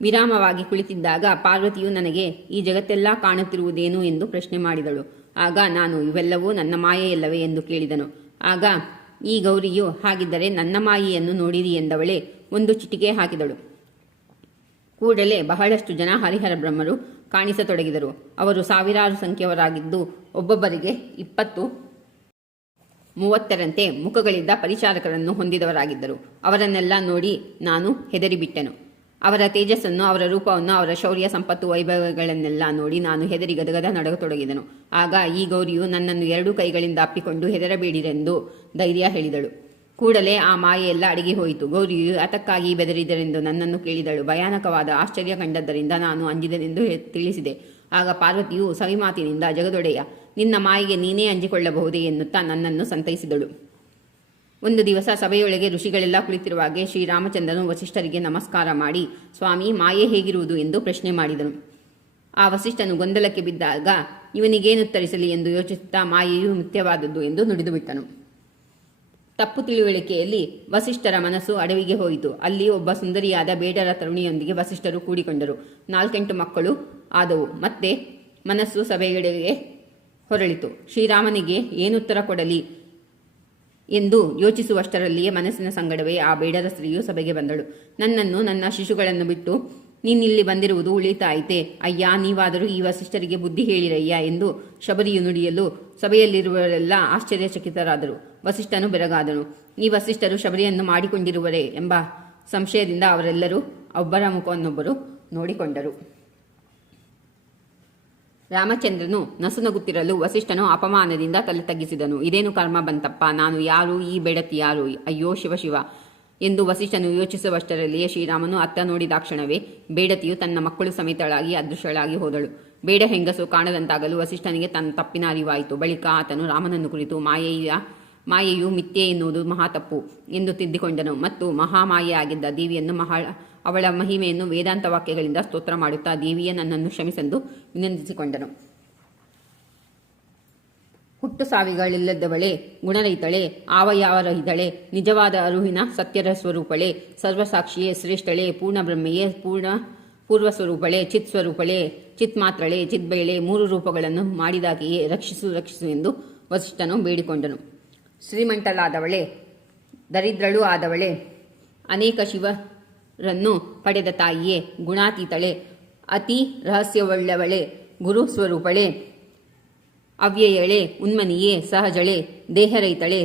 ವಿರಾಮವಾಗಿ ಕುಳಿತಿದ್ದಾಗ ಪಾರ್ವತಿಯು ನನಗೆ ಈ ಜಗತ್ತೆಲ್ಲ ಕಾಣುತ್ತಿರುವುದೇನು ಎಂದು ಪ್ರಶ್ನೆ ಮಾಡಿದಳು. ಆಗ ನಾನು ಇವೆಲ್ಲವೂ ನನ್ನ ಮಾಯೆಯಲ್ಲವೇ ಎಂದು ಕೇಳಿದನು. ಆಗ ಈ ಗೌರಿಯು ಹಾಗಿದ್ದರೆ ನನ್ನ ಮಾಯೆಯನ್ನು ನೋಡಿರಿ ಎಂದವಳೇ ಒಂದು ಚಿಟಿಕೆ ಹಾಕಿದಳು. ಕೂಡಲೇ ಬಹಳಷ್ಟು ಜನ ಹರಿಹರ ಬ್ರಹ್ಮರು ಕಾಣಿಸತೊಡಗಿದರು. ಅವರು ಸಾವಿರಾರು ಸಂಖ್ಯೆಯವರಾಗಿದ್ದು ಒಬ್ಬೊಬ್ಬರಿಗೆ 20-30ರಂತೆ ಮುಖಗಳಿದ್ದ ಪರಿಚಾರಕರನ್ನು ಹೊಂದಿದವರಾಗಿದ್ದರು. ಅವರನ್ನೆಲ್ಲ ನೋಡಿ ನಾನು ಹೆದರಿಬಿಟ್ಟೆನು. ಅವರ ತೇಜಸ್ಸನ್ನು, ಅವರ ರೂಪವನ್ನು, ಅವರ ಶೌರ್ಯ, ಸಂಪತ್ತು, ವೈಭವಗಳನ್ನೆಲ್ಲ ನೋಡಿ ನಾನು ಹೆದರಿ ಗದಗದ ನಡಗತೊಡಗಿದನು. ಆಗ ಈ ಗೌರಿಯು ನನ್ನನ್ನು 2 ಕೈಗಳಿಂದ ಅಪ್ಪಿಕೊಂಡು ಹೆದರಬೇಡಿರೆಂದು ಧೈರ್ಯ ಹೇಳಿದಳು. ಕೂಡಲೇ ಆ ಮಾಯೆಯೆಲ್ಲ ಅಡಗಿ ಹೋಯಿತು. ಗೌರಿಯು ಅದಕ್ಕಾಗಿ ಬೆದರಿದರೆಂದು ನನ್ನನ್ನು ಕೇಳಿದಳು. ಭಯಾನಕವಾದ ಆಶ್ಚರ್ಯ ಕಂಡದ್ದರಿಂದ ನಾನು ಅಂಜಿದೆನೆಂದು ತಿಳಿಸಿದೆ. ಆಗ ಪಾರ್ವತಿಯು ಸವಿಮಾತಿನಿಂದ, ಜಗದೊಡೆಯ, ನಿನ್ನ ಮಾಯೆಗೆ ನೀನೇ ಅಂಜಿಕೊಳ್ಳಬಹುದೇ ಎನ್ನುತ್ತಾ ನನ್ನನ್ನು ಸಂತೈಸಿದಳು. ಒಂದು ದಿವಸ ಸಭೆಯೊಳಗೆ ಋಷಿಗಳೆಲ್ಲ ಕುಳಿತಿರುವಾಗೆ ಶ್ರೀರಾಮಚಂದ್ರನು ವಸಿಷ್ಠರಿಗೆ ನಮಸ್ಕಾರ ಮಾಡಿ, ಸ್ವಾಮಿ, ಮಾಯೆ ಹೇಗಿರುವುದು ಎಂದು ಪ್ರಶ್ನೆ ಮಾಡಿದನು. ಆ ವಸಿಷ್ಠನು ಗೊಂದಲಕ್ಕೆ ಬಿದ್ದಾಗ ಇವನಿಗೇನುತ್ತರಿಸಲಿ ಎಂದು ಯೋಚಿಸುತ್ತಾ ಮಾಯೆಯು ಮಿಥ್ಯವಾದದ್ದು ಎಂದು ನುಡಿದುಬಿಟ್ಟನು. ತಪ್ಪು ತಿಳುವಳಿಕೆಯಲ್ಲಿ ವಸಿಷ್ಠರ ಮನಸ್ಸು ಅಡವಿಗೆ ಹೋಯಿತು. ಅಲ್ಲಿ ಒಬ್ಬ ಸುಂದರಿಯಾದ ಬೇಡರ ತರುಣಿಯೊಂದಿಗೆ ವಸಿಷ್ಠರು ಕೂಡಿಕೊಂಡರು. 4-8 ಮಕ್ಕಳು ಆದವು. ಮತ್ತೆ ಮನಸ್ಸು ಸಭೆಯೆಡೆಗೆ ಹೊರಳಿತು. ಶ್ರೀರಾಮನಿಗೆ ಏನುತ್ತರ ಕೊಡಲಿ ಎಂದು ಯೋಚಿಸುವಷ್ಟರಲ್ಲಿಯೇ ಮನಸ್ಸಿನ ಸಂಗಡವೇ ಆ ಬೇಡರ ಸ್ತ್ರೀಯು ಸಭೆಗೆ ಬಂದಳು. ನನ್ನನ್ನು ನನ್ನ ಶಿಶುಗಳನ್ನು ಬಿಟ್ಟು ನೀನಿಲ್ಲಿ ಬಂದಿರುವುದು ಉಳಿತಾಯಿತೆ. ಅಯ್ಯ, ನೀವಾದರೂ ಈ ವಸಿಷ್ಠರಿಗೆ ಬುದ್ಧಿ ಹೇಳಿರಯ್ಯ ಎಂದು ಶಬರಿಯು ನುಡಿಯಲು ಸಭೆಯಲ್ಲಿರುವವರೆಲ್ಲ ಆಶ್ಚರ್ಯಚಕಿತರಾದರು. ವಸಿಷ್ಠನು ಬೆರಗಾದನು. ಈ ವಸಿಷ್ಠರು ಶಬರಿಯನ್ನು ಮಾಡಿಕೊಂಡಿರುವರೇ ಎಂಬ ಸಂಶಯದಿಂದ ಅವರೆಲ್ಲರೂ ಒಬ್ಬರ ಮುಖವನ್ನೊಬ್ಬರು ನೋಡಿಕೊಂಡರು. ರಾಮಚಂದ್ರನು ನಸುನಗುತ್ತಿರಲು ವಸಿಷ್ಠನು ಅಪಮಾನದಿಂದ ತಲೆ ತಗ್ಗಿಸಿದನು. ಇದೇನು ಕರ್ಮ ಬಂತಪ್ಪ, ನಾನು ಯಾರು, ಈ ಬೆಡತಿ ಯಾರು, ಅಯ್ಯೋ ಶಿವ ಎಂದು ವಸಿಷ್ಠನು ಯೋಚಿಸುವಷ್ಟರಲ್ಲಿಯೇ ಶ್ರೀರಾಮನು ಅತ್ತ ನೋಡಿದಾಕ್ಷಣವೇ ಬೇಡತಿಯು ತನ್ನ ಮಕ್ಕಳು ಸಮೇತಳಾಗಿ ಅದೃಶ್ಯಳಾಗಿ ಹೋದಳು. ಬೇಡ ಹೆಂಗಸು ಕಾಣದಂತಾಗಲು ವಸಿಷ್ಠನಿಗೆ ತನ್ನ ತಪ್ಪಿನ ಅರಿವಾಯಿತು. ಬಳಿಕ ಆತನು ರಾಮನನ್ನು ಕುರಿತು ಮಾಯೆಯು ಮಿಥ್ಯೆ ಎನ್ನುವುದು ಮಹಾತಪ್ಪು ಎಂದು ತಿದ್ದಿಕೊಂಡನು ಮತ್ತು ಮಹಾಮಾಯೆಯಾಗಿದ್ದ ದೇವಿಯನ್ನು ಅವಳ ಮಹಿಮೆಯನ್ನು ವೇದಾಂತ ವಾಕ್ಯಗಳಿಂದ ಸ್ತೋತ್ರ ಮಾಡುತ್ತಾ ದೇವಿಯ ನನ್ನನ್ನು ಕ್ಷಮಿಸೆಂದು ವಿನಂತಿಸಿಕೊಂಡನು. ಹುಟ್ಟು ಸಾವಿಗಳಿಲ್ಲದವಳೆ, ಗುಣರಹಿತಳೆ, ಆವಯಾವರಹಿತಳೆ, ನಿಜವಾದ ಅರುಹಿನ ಸತ್ಯರ ಸ್ವರೂಪಳೆ, ಸರ್ವಸಾಕ್ಷಿಯೇ, ಶ್ರೇಷ್ಠಳೆ, ಪೂರ್ಣಬ್ರಹ್ಮೆಯೇ, ಪೂರ್ವಸ್ವರೂಪಳೆ, ಚಿತ್ ಸ್ವರೂಪಳೆ, ಚಿತ್ ಮಾತ್ರಳೆ, ಚಿತ್ಬೇಳೆ, 3 ರೂಪಗಳನ್ನು ಮಾಡಿದಾಕೆಯೇ ರಕ್ಷಿಸು ಎಂದು ವಸಿಷ್ಠನು ಬೇಡಿಕೊಂಡನು. ಶ್ರೀಮಂತಳಾದವಳೆ, ದರಿದ್ರಳೂ ಆದವಳೆ, ಅನೇಕ ಶಿವರನ್ನು ಪಡೆದ ತಾಯಿಯೇ, ಗುಣಾತೀತಳೆ, ಅತಿ ರಹಸ್ಯವುಳ್ಳವಳೆ, ಗುರು ಸ್ವರೂಪಳೆ, ಅವ್ಯಯಳೆ, ಉನ್ಮನಿಯೇ, ಸಹಜಳೆ, ದೇಹರಹಿತಳೆ,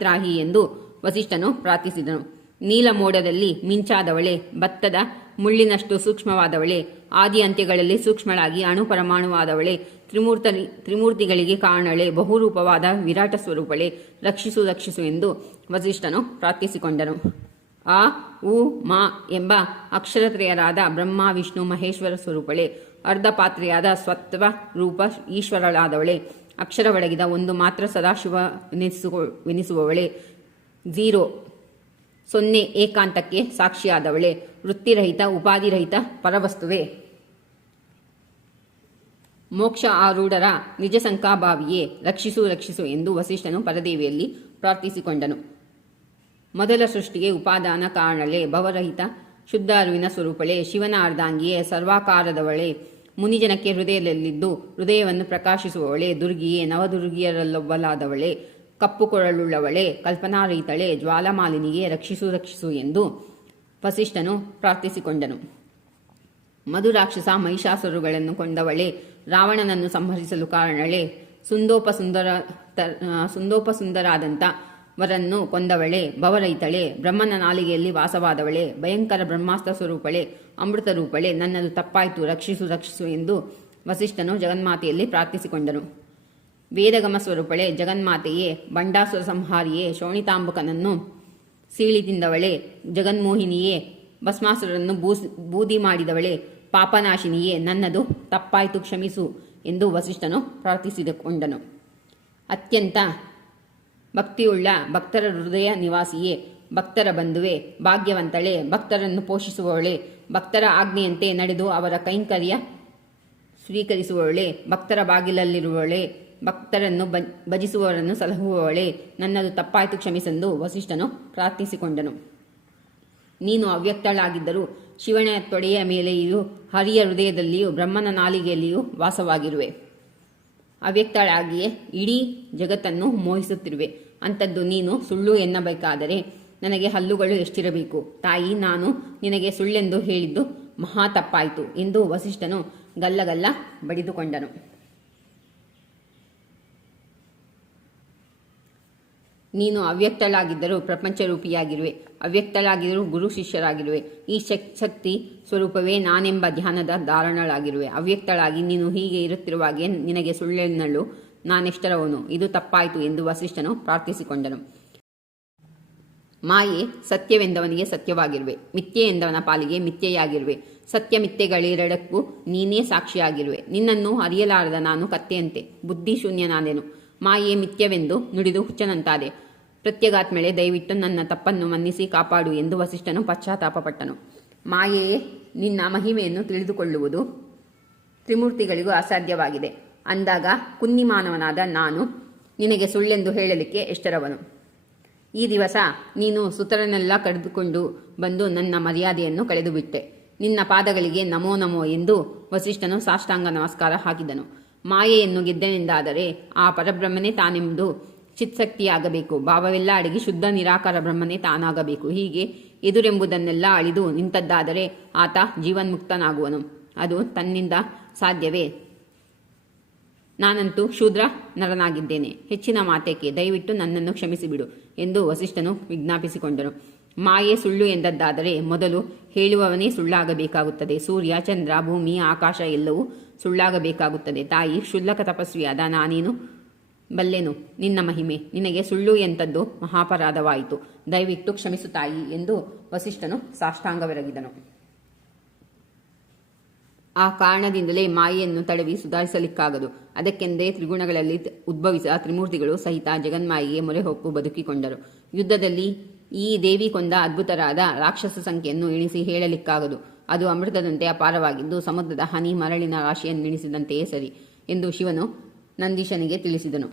ತ್ರಾಹಿ ಎಂದು ವಸಿಷ್ಠನು ಪ್ರಾರ್ಥಿಸಿದನು. ನೀಲಮೋಡದಲ್ಲಿ ಮಿಂಚಾದವಳೆ, ಭತ್ತದ ಮುಳ್ಳಿನಷ್ಟು ಸೂಕ್ಷ್ಮವಾದವಳೆ, ಆದಿ ಅಂತ್ಯಗಳಲ್ಲಿ ಸೂಕ್ಷ್ಮಳಾಗಿ ಅಣುಪರಮಾಣುವಾದವಳೆ, ತ್ರಿಮೂರ್ತಿಗಳಿಗೆ ಕಾರಣಳೆ, ಬಹುರೂಪವಾದ ವಿರಾಟ ಸ್ವರೂಪಳೆ, ರಕ್ಷಿಸು ಎಂದು ವಸಿಷ್ಠನು ಪ್ರಾರ್ಥಿಸಿಕೊಂಡನು. ಆ ಉ ಮಾ ಎಂಬ ಅಕ್ಷರತ್ರಯರಾದ ಬ್ರಹ್ಮ ವಿಷ್ಣು ಮಹೇಶ್ವರ ಸ್ವರೂಪಳೆ, ಅರ್ಧಪಾತ್ರೆಯಾದ ಸ್ವತ್ವ ರೂಪ ಈಶ್ವರಳಾದವಳೆ, ಅಕ್ಷರ ಒಳಗಿದ ಒಂದು ಮಾತ್ರ ಸದಾಶಿವವೆನಿಸುವವಳೆ, 0 ಏಕಾಂತಕ್ಕೆ ಸಾಕ್ಷಿಯಾದವಳೆ, ವೃತ್ತಿರಹಿತ ಉಪಾಧಿರಹಿತ ಪರವಸ್ತುವೆ, ಮೋಕ್ಷ ಆರೂಢರ ನಿಜ ಸಂಕಾಭಾವಿಯೇ, ರಕ್ಷಿಸು ಎಂದು ವಸಿಷ್ಠನು ಪರದೇವಿಯಲ್ಲಿ ಪ್ರಾರ್ಥಿಸಿಕೊಂಡನು. ಮೊದಲ ಸೃಷ್ಟಿಗೆ ಉಪಾದಾನ ಕಾರಣಳೆ, ಭವರಹಿತ ಶುದ್ಧ ಅರಿವಿನ ಸ್ವರೂಪಳೆ, ಶಿವನ ಅರ್ಧಾಂಗಿಯೇ, ಸರ್ವಾಕಾರದವಳೆ, ಮುನಿಜನಕ್ಕೆ ಹೃದಯದಲ್ಲಿದ್ದು ಹೃದಯವನ್ನು ಪ್ರಕಾಶಿಸುವವಳೆ, ದುರ್ಗಿಯೇ, ನವದುರ್ಗಿಯರಲ್ಲೊಬ್ಬಲಾದವಳೆ, ಕಪ್ಪು ಕೊರಳುಳ್ಳವಳೆ, ಕಲ್ಪನಾರಹಿತಳೆ, ಜ್ವಾಲಮಾಲಿನಿಗೆ ರಕ್ಷಿಸು ಎಂದು ವಸಿಷ್ಠನು ಪ್ರಾರ್ಥಿಸಿಕೊಂಡನು. ಮಧುರಾಕ್ಷಸ ಮಹಿಷಾಸುರಗಳನ್ನು ಕೊಂದವಳೆ, ರಾವಣನನ್ನು ಸಂಹರಿಸಲು ಕಾರಣಳೆ, ಸುಂದೋಪಸುಂದರಾದಂಥ ವರನ್ನು ಕೊಂದವಳೆ, ಭವರಹಿತಳೆ, ಬ್ರಹ್ಮನ ನಾಲಿಗೆಯಲ್ಲಿ ವಾಸವಾದವಳೆ, ಭಯಂಕರ ಬ್ರಹ್ಮಾಸ್ತ್ರ ಸ್ವರೂಪಳೆ, ಅಮೃತ ರೂಪಳೆ, ನನ್ನದು ತಪ್ಪಾಯಿತು, ರಕ್ಷಿಸು ಎಂದು ವಸಿಷ್ಠನು ಜಗನ್ಮಾತೆಯಲ್ಲಿ ಪ್ರಾರ್ಥಿಸಿಕೊಂಡನು. ವೇದಗಮ ಸ್ವರೂಪಳೆ, ಜಗನ್ಮಾತೆಯೇ, ಬಂಡಾಸುರ ಸಂಹಾರಿಯೇ, ಶೋಣಿತಾಂಬಕನನ್ನು ಸೀಳಿ ತಿಂದವಳೆ, ಜಗನ್ಮೋಹಿನಿಯೇ, ಭಸ್ಮಾಸುರನ್ನು ಬೂದಿ ಮಾಡಿದವಳೆ, ಪಾಪನಾಶಿನಿಯೇ, ನನ್ನದು ತಪ್ಪಾಯಿತು, ಕ್ಷಮಿಸು ಎಂದು ವಸಿಷ್ಠನು ಪ್ರಾರ್ಥಿಸಿಕೊಂಡನು. ಅತ್ಯಂತ ಭಕ್ತಿಯುಳ್ಳ ಭಕ್ತರ ಹೃದಯ ನಿವಾಸಿಯೇ, ಭಕ್ತರ ಬಂಧುವೆ, ಭಾಗ್ಯವಂತಳೆ, ಭಕ್ತರನ್ನು ಪೋಷಿಸುವವಳೆ, ಭಕ್ತರ ಆಜ್ಞೆಯಂತೆ ನಡೆದು ಅವರ ಕೈಂಕರ್ಯ ಸ್ವೀಕರಿಸುವವಳೆ, ಭಕ್ತರ ಬಾಗಿಲಲ್ಲಿರುವವಳೆ, ಭಕ್ತರನ್ನು ಭಜಿಸುವವರನ್ನು ಸಲಹುವವಳೆ, ನನ್ನದು ತಪ್ಪಾಯಿತು, ಕ್ಷಮಿಸೆಂದು ವಸಿಷ್ಠನು ಪ್ರಾರ್ಥಿಸಿಕೊಂಡನು. ನೀನು ಅವ್ಯಕ್ತಳಾಗಿದ್ದರೂ ಶಿವನ ತೊಡೆಯ ಮೇಲೆಯೂ ಹರಿಯ ಹೃದಯದಲ್ಲಿಯೂ ಬ್ರಹ್ಮನ ನಾಲಿಗೆಯಲ್ಲಿಯೂ ವಾಸವಾಗಿರುವೆ. ಅವ್ಯಕ್ತಳಾಗಿಯೇ ಇಡೀ ಜಗತ್ತನ್ನು ಮೋಹಿಸುತ್ತಿರುವೆ. ಅಂಥದ್ದು ನೀನು ಸುಳ್ಳು ಎನ್ನಬೇಕಾದರೆ ನನಗೆ ಹಲ್ಲುಗಳು ಎಷ್ಟಿರಬೇಕು ತಾಯಿ, ನಾನು ನಿನಗೆ ಸುಳ್ಳೆಂದು ಹೇಳಿದ್ದು ಮಹಾ ತಪ್ಪಾಯಿತು ಎಂದು ವಸಿಷ್ಠನು ಗಲ್ಲಗಲ್ಲ ಬಡಿದುಕೊಂಡನು. ನೀನು ಅವ್ಯಕ್ತಳಾಗಿದ್ದರೂ ಪ್ರಪಂಚರೂಪಿಯಾಗಿರುವೆ, ಅವ್ಯಕ್ತಳಾಗಿದ್ದರೂ ಗುರು ಶಿಷ್ಯರಾಗಿರುವೆ. ಈ ಶಕ್ತಿ ಸ್ವರೂಪವೇ ನಾನೆಂಬ ಧ್ಯಾನದ ಧಾರಣಳಾಗಿರುವೆ. ಅವ್ಯಕ್ತಳಾಗಿ ನೀನು ಹೀಗೆ ಇರುತ್ತಿರುವಾಗೆ ನಿನಗೆ ಸುಳ್ಳೆನ್ನಲು ನಾನೆಷ್ಟರವನು, ಇದು ತಪ್ಪಾಯಿತು ಎಂದು ವಸಿಷ್ಠನು ಪ್ರಾರ್ಥಿಸಿಕೊಂಡನು. ಮಾಯೆ ಸತ್ಯವೆಂದವನಿಗೆ ಸತ್ಯವಾಗಿರುವೆ, ಮಿಥ್ಯೆ ಎಂದವನ ಪಾಲಿಗೆ ಮಿಥ್ಯೆಯಾಗಿರುವೆ. ಸತ್ಯ ಮಿಥ್ಯೆಗಳೆರಡಕ್ಕೂ ನೀನೇ ಸಾಕ್ಷಿಯಾಗಿರುವೆ. ನಿನ್ನನ್ನು ಅರಿಯಲಾರದ ನಾನು ಕತ್ತೆಯಂತೆ ಬುದ್ಧಿಶೂನ್ಯನಾದೆನು. ಮಾಯೆ ಮಿಥ್ಯವೆಂದು ನುಡಿದು ಹುಚ್ಚನಂತಾದೆ. ಪ್ರತ್ಯಗಾತ್ಮೆಳೆ, ದಯವಿಟ್ಟು ನನ್ನ ತಪ್ಪನ್ನು ಮನ್ನಿಸಿ ಕಾಪಾಡು ಎಂದು ವಸಿಷ್ಠನು ಪಶ್ಚಾತ್ತಾಪಪಟ್ಟನು. ಮಾಯೆಯೇ, ನಿನ್ನ ಮಹಿಮೆಯನ್ನು ತಿಳಿದುಕೊಳ್ಳುವುದು ತ್ರಿಮೂರ್ತಿಗಳಿಗೂ ಅಸಾಧ್ಯವಾಗಿದೆ. ಅಂದಾಗ ಕುನ್ನಿಮಾನವನಾದ ನಾನು ನಿನಗೆ ಸುಳ್ಳೆಂದು ಹೇಳಲಿಕ್ಕೆ ಎಷ್ಟರವನು. ಈ ದಿವಸ ನೀನು ಸುತರನೆಲ್ಲ ಕರೆದುಕೊಂಡು ಬಂದು ನನ್ನ ಮರ್ಯಾದೆಯನ್ನು ಕಳೆದುಬಿಟ್ಟೆ. ನಿನ್ನ ಪಾದಗಳಿಗೆ ನಮೋ ನಮೋ ಎಂದು ವಸಿಷ್ಠನು ಸಾಷ್ಟಾಂಗ ನಮಸ್ಕಾರ ಹಾಕಿದನು. ಮಾಯೆಯನ್ನು ಗೆದ್ದನೆಂದಾದರೆ ಆ ಪರಬ್ರಹ್ಮನೇ ತಾನೆಂದು ಚಿತ್ಶಕ್ತಿಯಾಗಬೇಕು. ಭಾವವೆಲ್ಲ ಅಡಗಿ ಶುದ್ಧ ನಿರಾಕಾರ ಬ್ರಹ್ಮನೇ ತಾನಾಗಬೇಕು. ಹೀಗೆ ಎದುರೆಂಬುದನ್ನೆಲ್ಲ ಅಳಿದು ನಿಂತದ್ದಾದರೆ ಆತ ಜೀವನ್ಮುಕ್ತನಾಗುವನು. ಅದು ತನ್ನಿಂದ ಸಾಧ್ಯವೇ? ನಾನಂತೂ ಶೂದ್ರ ನರನಾಗಿದ್ದೇನೆ. ಹೆಚ್ಚಿನ ಮಾತೇಕೆ? ದಯವಿಟ್ಟು ನನ್ನನ್ನು ಕ್ಷಮಿಸಿಬಿಡು ಎಂದು ವಸಿಷ್ಠನು ವಿಜ್ಞಾಪಿಸಿಕೊಂಡನು. ಮಾಯೆ ಸುಳ್ಳು ಎಂದದ್ದಾದರೆ ಮೊದಲು ಹೇಳುವವನೇ ಸುಳ್ಳಾಗಬೇಕಾಗುತ್ತದೆ. ಸೂರ್ಯ, ಚಂದ್ರ, ಭೂಮಿ, ಆಕಾಶ ಎಲ್ಲವೂ ಸುಳ್ಳಾಗಬೇಕಾಗುತ್ತದೆ. ತಾಯಿ, ಕ್ಷುಲ್ಲಕ ತಪಸ್ವಿಯಾದ ನಾನೇನು ಬಲ್ಲೆನು ನಿನ್ನ ಮಹಿಮೆ? ನಿನಗೆ ಸುಳ್ಳು ಎಂಥದ್ದು ಮಹಾಪರಾಧವಾಯಿತು. ದಯವಿಟ್ಟು ಕ್ಷಮಿಸು ತಾಯಿ ಎಂದು ವಸಿಷ್ಠನು ಸಾಷ್ಟಾಂಗವೆರಗಿದನು. ಆ ಕಾರಣದಿಂದಲೇ ಮಾಯೆಯನ್ನು ತಡವಿ ಸುಧಾರಿಸಲಿಕ್ಕಾಗದು. ಅದಕ್ಕೆಂದೇ ತ್ರಿಗುಣಗಳಲ್ಲಿ ಉದ್ಭವಿಸಿದ ತ್ರಿಮೂರ್ತಿಗಳು ಸಹಿತ ಜಗನ್ಮಾಯಿಗೆ ಮೊರೆ ಹೊಕ್ಕು ಬದುಕಿಕೊಂಡರು. ಯುದ್ಧದಲ್ಲಿ ಈ ದೇವಿ ಕೊಂದ ಅದ್ಭುತರಾದ ರಾಕ್ಷಸ ಸಂಖ್ಯೆಯನ್ನು ಎಣಿಸಿ ಹೇಳಲಿಕ್ಕಾಗದು. ಅದು ಅಮೃತದಂತೆ ಅಪಾರವಾಗಿದ್ದು ಸಮುದ್ರದ ಹನಿ ಮರಳಿನ ರಾಶಿಯನ್ನೆಣಿಸಿದಂತೆಯೇ ಸರಿ ಎಂದು ಶಿವನು ನಂದೀಶನಿಗೆ ತಿಳಿಸಿದನು.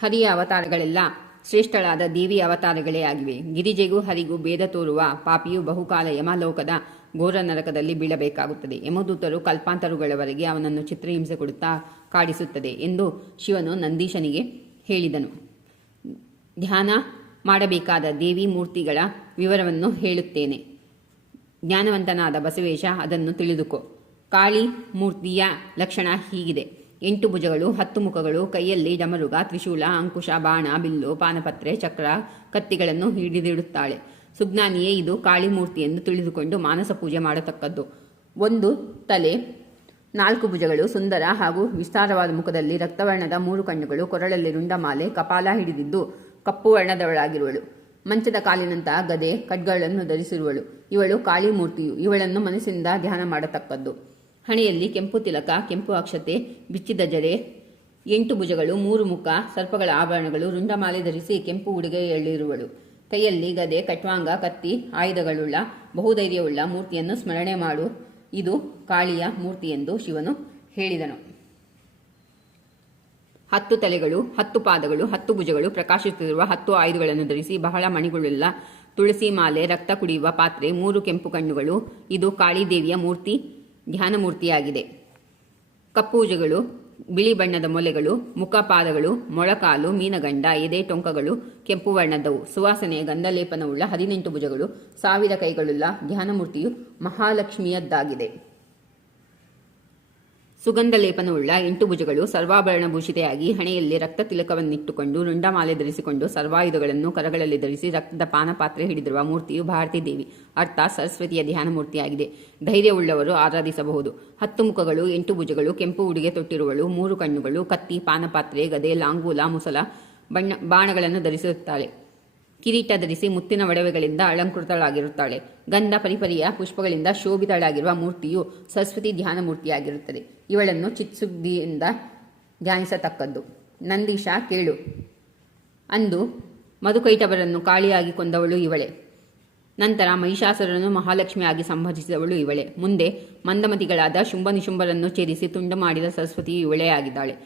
ಹರಿಯ ಅವತಾರಗಳೆಲ್ಲ ಶ್ರೇಷ್ಠಳಾದ ದೇವಿಯ ಅವತಾರಗಳೇ ಆಗಿವೆ. ಗಿರಿಜೆಗೂ ಹರಿಗೂ ಭೇದ ತೋರುವ ಪಾಪಿಯು ಬಹುಕಾಲ ಯಮಲೋಕದ ಘೋರ ನರಕದಲ್ಲಿ ಬೀಳಬೇಕಾಗುತ್ತದೆ. ಯಮದೂತರು ಕಲ್ಪಾಂತರುಗಳವರೆಗೆ ಅವನನ್ನು ಚಿತ್ರಹಿಂಸೆ ಕೊಡುತ್ತಾ ಕಾಡಿಸುತ್ತದೆ ಎಂದು ಶಿವನು ನಂದೀಶನಿಗೆ ಹೇಳಿದನು. ಧ್ಯಾನ ಮಾಡಬೇಕಾದ ದೇವಿ ಮೂರ್ತಿಗಳ ವಿವರವನ್ನು ಹೇಳುತ್ತೇನೆ. ಜ್ಞಾನವಂತನಾದ ಬಸವೇಶ ಅದನ್ನು ತಿಳಿದುಕೋ. ಕಾಳಿ ಮೂರ್ತಿಯ ಲಕ್ಷಣ ಹೀಗಿದೆ: 8 ಭುಜಗಳು, 10 ಮುಖಗಳು, ಕೈಯಲ್ಲಿ ಡಮರುಗ, ತ್ರಿಶೂಲ, ಅಂಕುಶ, ಬಾಣ, ಬಿಲ್ಲು, ಪಾನಪತ್ರೆ, ಚಕ್ರ, ಕತ್ತಿಗಳನ್ನು ಹಿಡಿದಿಡುತ್ತಾಳೆ. ಸುಜ್ಞಾನಿಯೇ ಇದು ಕಾಳಿ ಮೂರ್ತಿ ಎಂದು ತಿಳಿದುಕೊಂಡು ಮಾನಸ ಪೂಜೆ ಮಾಡತಕ್ಕದ್ದು. 1 ತಲೆ, 4 ಭುಜಗಳು, ಸುಂದರ ಹಾಗೂ ವಿಸ್ತಾರವಾದ ಮುಖದಲ್ಲಿ ರಕ್ತವರ್ಣದ 3 ಕಣ್ಣುಗಳು, ಕೊರಳಲ್ಲಿ ರುಂಡಮಾಲೆ, ಕಪಾಲ ಹಿಡಿದಿದ್ದು ಕಪ್ಪು ವರ್ಣದವಳಾಗಿರುವಳು. ಮಂಚದ ಕಾಲಿನಂತಹ ಗದೆ, ಖಡ್ಗಗಳನ್ನು ಧರಿಸಿರುವಳು. ಇವಳು ಕಾಳಿ ಮೂರ್ತಿಯು. ಇವಳನ್ನು ಮನಸ್ಸಿಂದ ಧ್ಯಾನ ಮಾಡತಕ್ಕದ್ದು. ಹಣೆಯಲ್ಲಿ ಕೆಂಪು ತಿಲಕ, ಕೆಂಪು ಅಕ್ಷತೆ, ಬಿಚ್ಚಿದ ಜಡೆ, 8 ಭುಜಗಳು, 3 ಮುಖ, ಸರ್ಪಗಳ ಆಭರಣಗಳು, ರುಂಡಮಾಲೆ ಧರಿಸಿ ಕೆಂಪು ಉಡುಗೆಯಲ್ಲಿರುವಳು. ಕೈಯಲ್ಲಿ ಗದೆ, ಕಟ್ವಾಂಗ, ಕತ್ತಿ, ಆಯುಧಗಳುಳ್ಳ ಬಹುಧೈರ್ಯವುಳ್ಳ ಮೂರ್ತಿಯನ್ನು ಸ್ಮರಣೆ ಮಾಡು. ಇದು ಕಾಳಿಯ ಮೂರ್ತಿ ಎಂದು ಶಿವನು ಹೇಳಿದನು. 10 ತಲೆಗಳು, 10 ಪಾದಗಳು, 10 ಭುಜಗಳು, ಪ್ರಕಾಶಿಸುತ್ತಿರುವ 10 ಆಯುಧಗಳನ್ನು ಧರಿಸಿ ಬಹಳ ಮಣಿಗಳುಳ್ಳ ತುಳಸಿ ಮಾಲೆ, ರಕ್ತ ಕುಡಿಯುವ ಪಾತ್ರೆ, 3 ಕೆಂಪು ಕಣ್ಣುಗಳು. ಇದು ಕಾಳಿದೇವಿಯ ಮೂರ್ತಿ, ಧ್ಯಾನ ಮೂರ್ತಿಯಾಗಿದೆ. ಕಪ್ಪು ಭುಜಗಳು, ಬಿಳಿ ಬಣ್ಣದ ಮೊಲೆಗಳು, ಮುಖ, ಪಾದಗಳು, ಮೊಳಕಾಲು, ಮೀನಗಂಡ, ಎದೆ, ಟೊಂಕಗಳು ಕೆಂಪು ವರ್ಣದವು. ಸುವಾಸನೆಯ ಗಂಧಲೇಪನವುಳ್ಳ 18 ಭುಜಗಳು, 1000 ಕೈಗಳುಳ್ಳ ಧ್ಯಾನ ಮೂರ್ತಿಯು ಮಹಾಲಕ್ಷ್ಮಿಯದ್ದಾಗಿದೆ. ಸುಗಂಧ ಲೇಪನವುಳ್ಳ 8 ಭುಜಗಳು, ಸರ್ವಾಭರಣ ಭೂಷಿತೆಯಾಗಿ ಹಣೆಯಲ್ಲಿ ರಕ್ತ ತಿಲಕವನ್ನಿಟ್ಟುಕೊಂಡು ರುಂಡಮಾಲೆ ಧರಿಸಿಕೊಂಡು ಸರ್ವಾಯುಧಗಳನ್ನು ಕರಗಳಲ್ಲಿ ಧರಿಸಿ ರಕ್ತದ ಪಾನಪಾತ್ರೆ ಹಿಡಿದಿರುವ ಮೂರ್ತಿಯು ಭಾರತೀ ದೇವಿ ಅರ್ಥಾತ್ ಸರಸ್ವತಿಯ ಧ್ಯಾನ ಮೂರ್ತಿಯಾಗಿದೆ. ಧೈರ್ಯವುಳ್ಳವರು ಆರಾಧಿಸಬಹುದು. 10 ಮುಖಗಳು, 8 ಭುಜಗಳು, ಕೆಂಪು ಉಡುಗೆ ತೊಟ್ಟಿರುವಳು, 3 ಕಣ್ಣುಗಳು, ಕತ್ತಿ, ಪಾನಪಾತ್ರೆ, ಗದೆ, ಲಾಂಗೂಲ, ಮುಸಲ, ಬಾಣಗಳನ್ನು ಧರಿಸುತ್ತಾಳೆ. ಕಿರೀಟ ಧರಿಸಿ ಮುತ್ತಿನ ಒಡವೆಗಳಿಂದ ಅಲಂಕೃತಳಾಗಿರುತ್ತಾಳೆ. ಗಂಧ ಪರಿಪರಿಯ ಪುಷ್ಪಗಳಿಂದ ಶೋಭಿತಳಾಗಿರುವ ಮೂರ್ತಿಯು ಸರಸ್ವತಿ ಧ್ಯಾನ ಮೂರ್ತಿಯಾಗಿರುತ್ತದೆ. ಇವಳನ್ನು ಚಿತ್ಸುದ್ದಿಯಿಂದ ಧ್ಯಾನಿಸತಕ್ಕದ್ದು. ನಂದೀಶ ಕೇಳು. ಅಂದು ಮಧುಕೈಟವರನ್ನು ಕಾಳಿಯಾಗಿ ಕೊಂದವಳು ಇವಳೆ. ನಂತರ ಮಹಿಷಾಸುರನು ಮಹಾಲಕ್ಷ್ಮಿಯಾಗಿ ಸಂಹರಿಸಿದವಳು ಇವಳೆ. ಮುಂದೆ ಮಂದಮತಿಗಳಾದ ಶುಂಭ ನಿಶುಂಭರನ್ನು ಛೇದಿಸಿ ತುಂಡು ಮಾಡಿದ ಸರಸ್ವತಿಯು ಇವಳೇ ಆಗಿದ್ದಾಳೆ.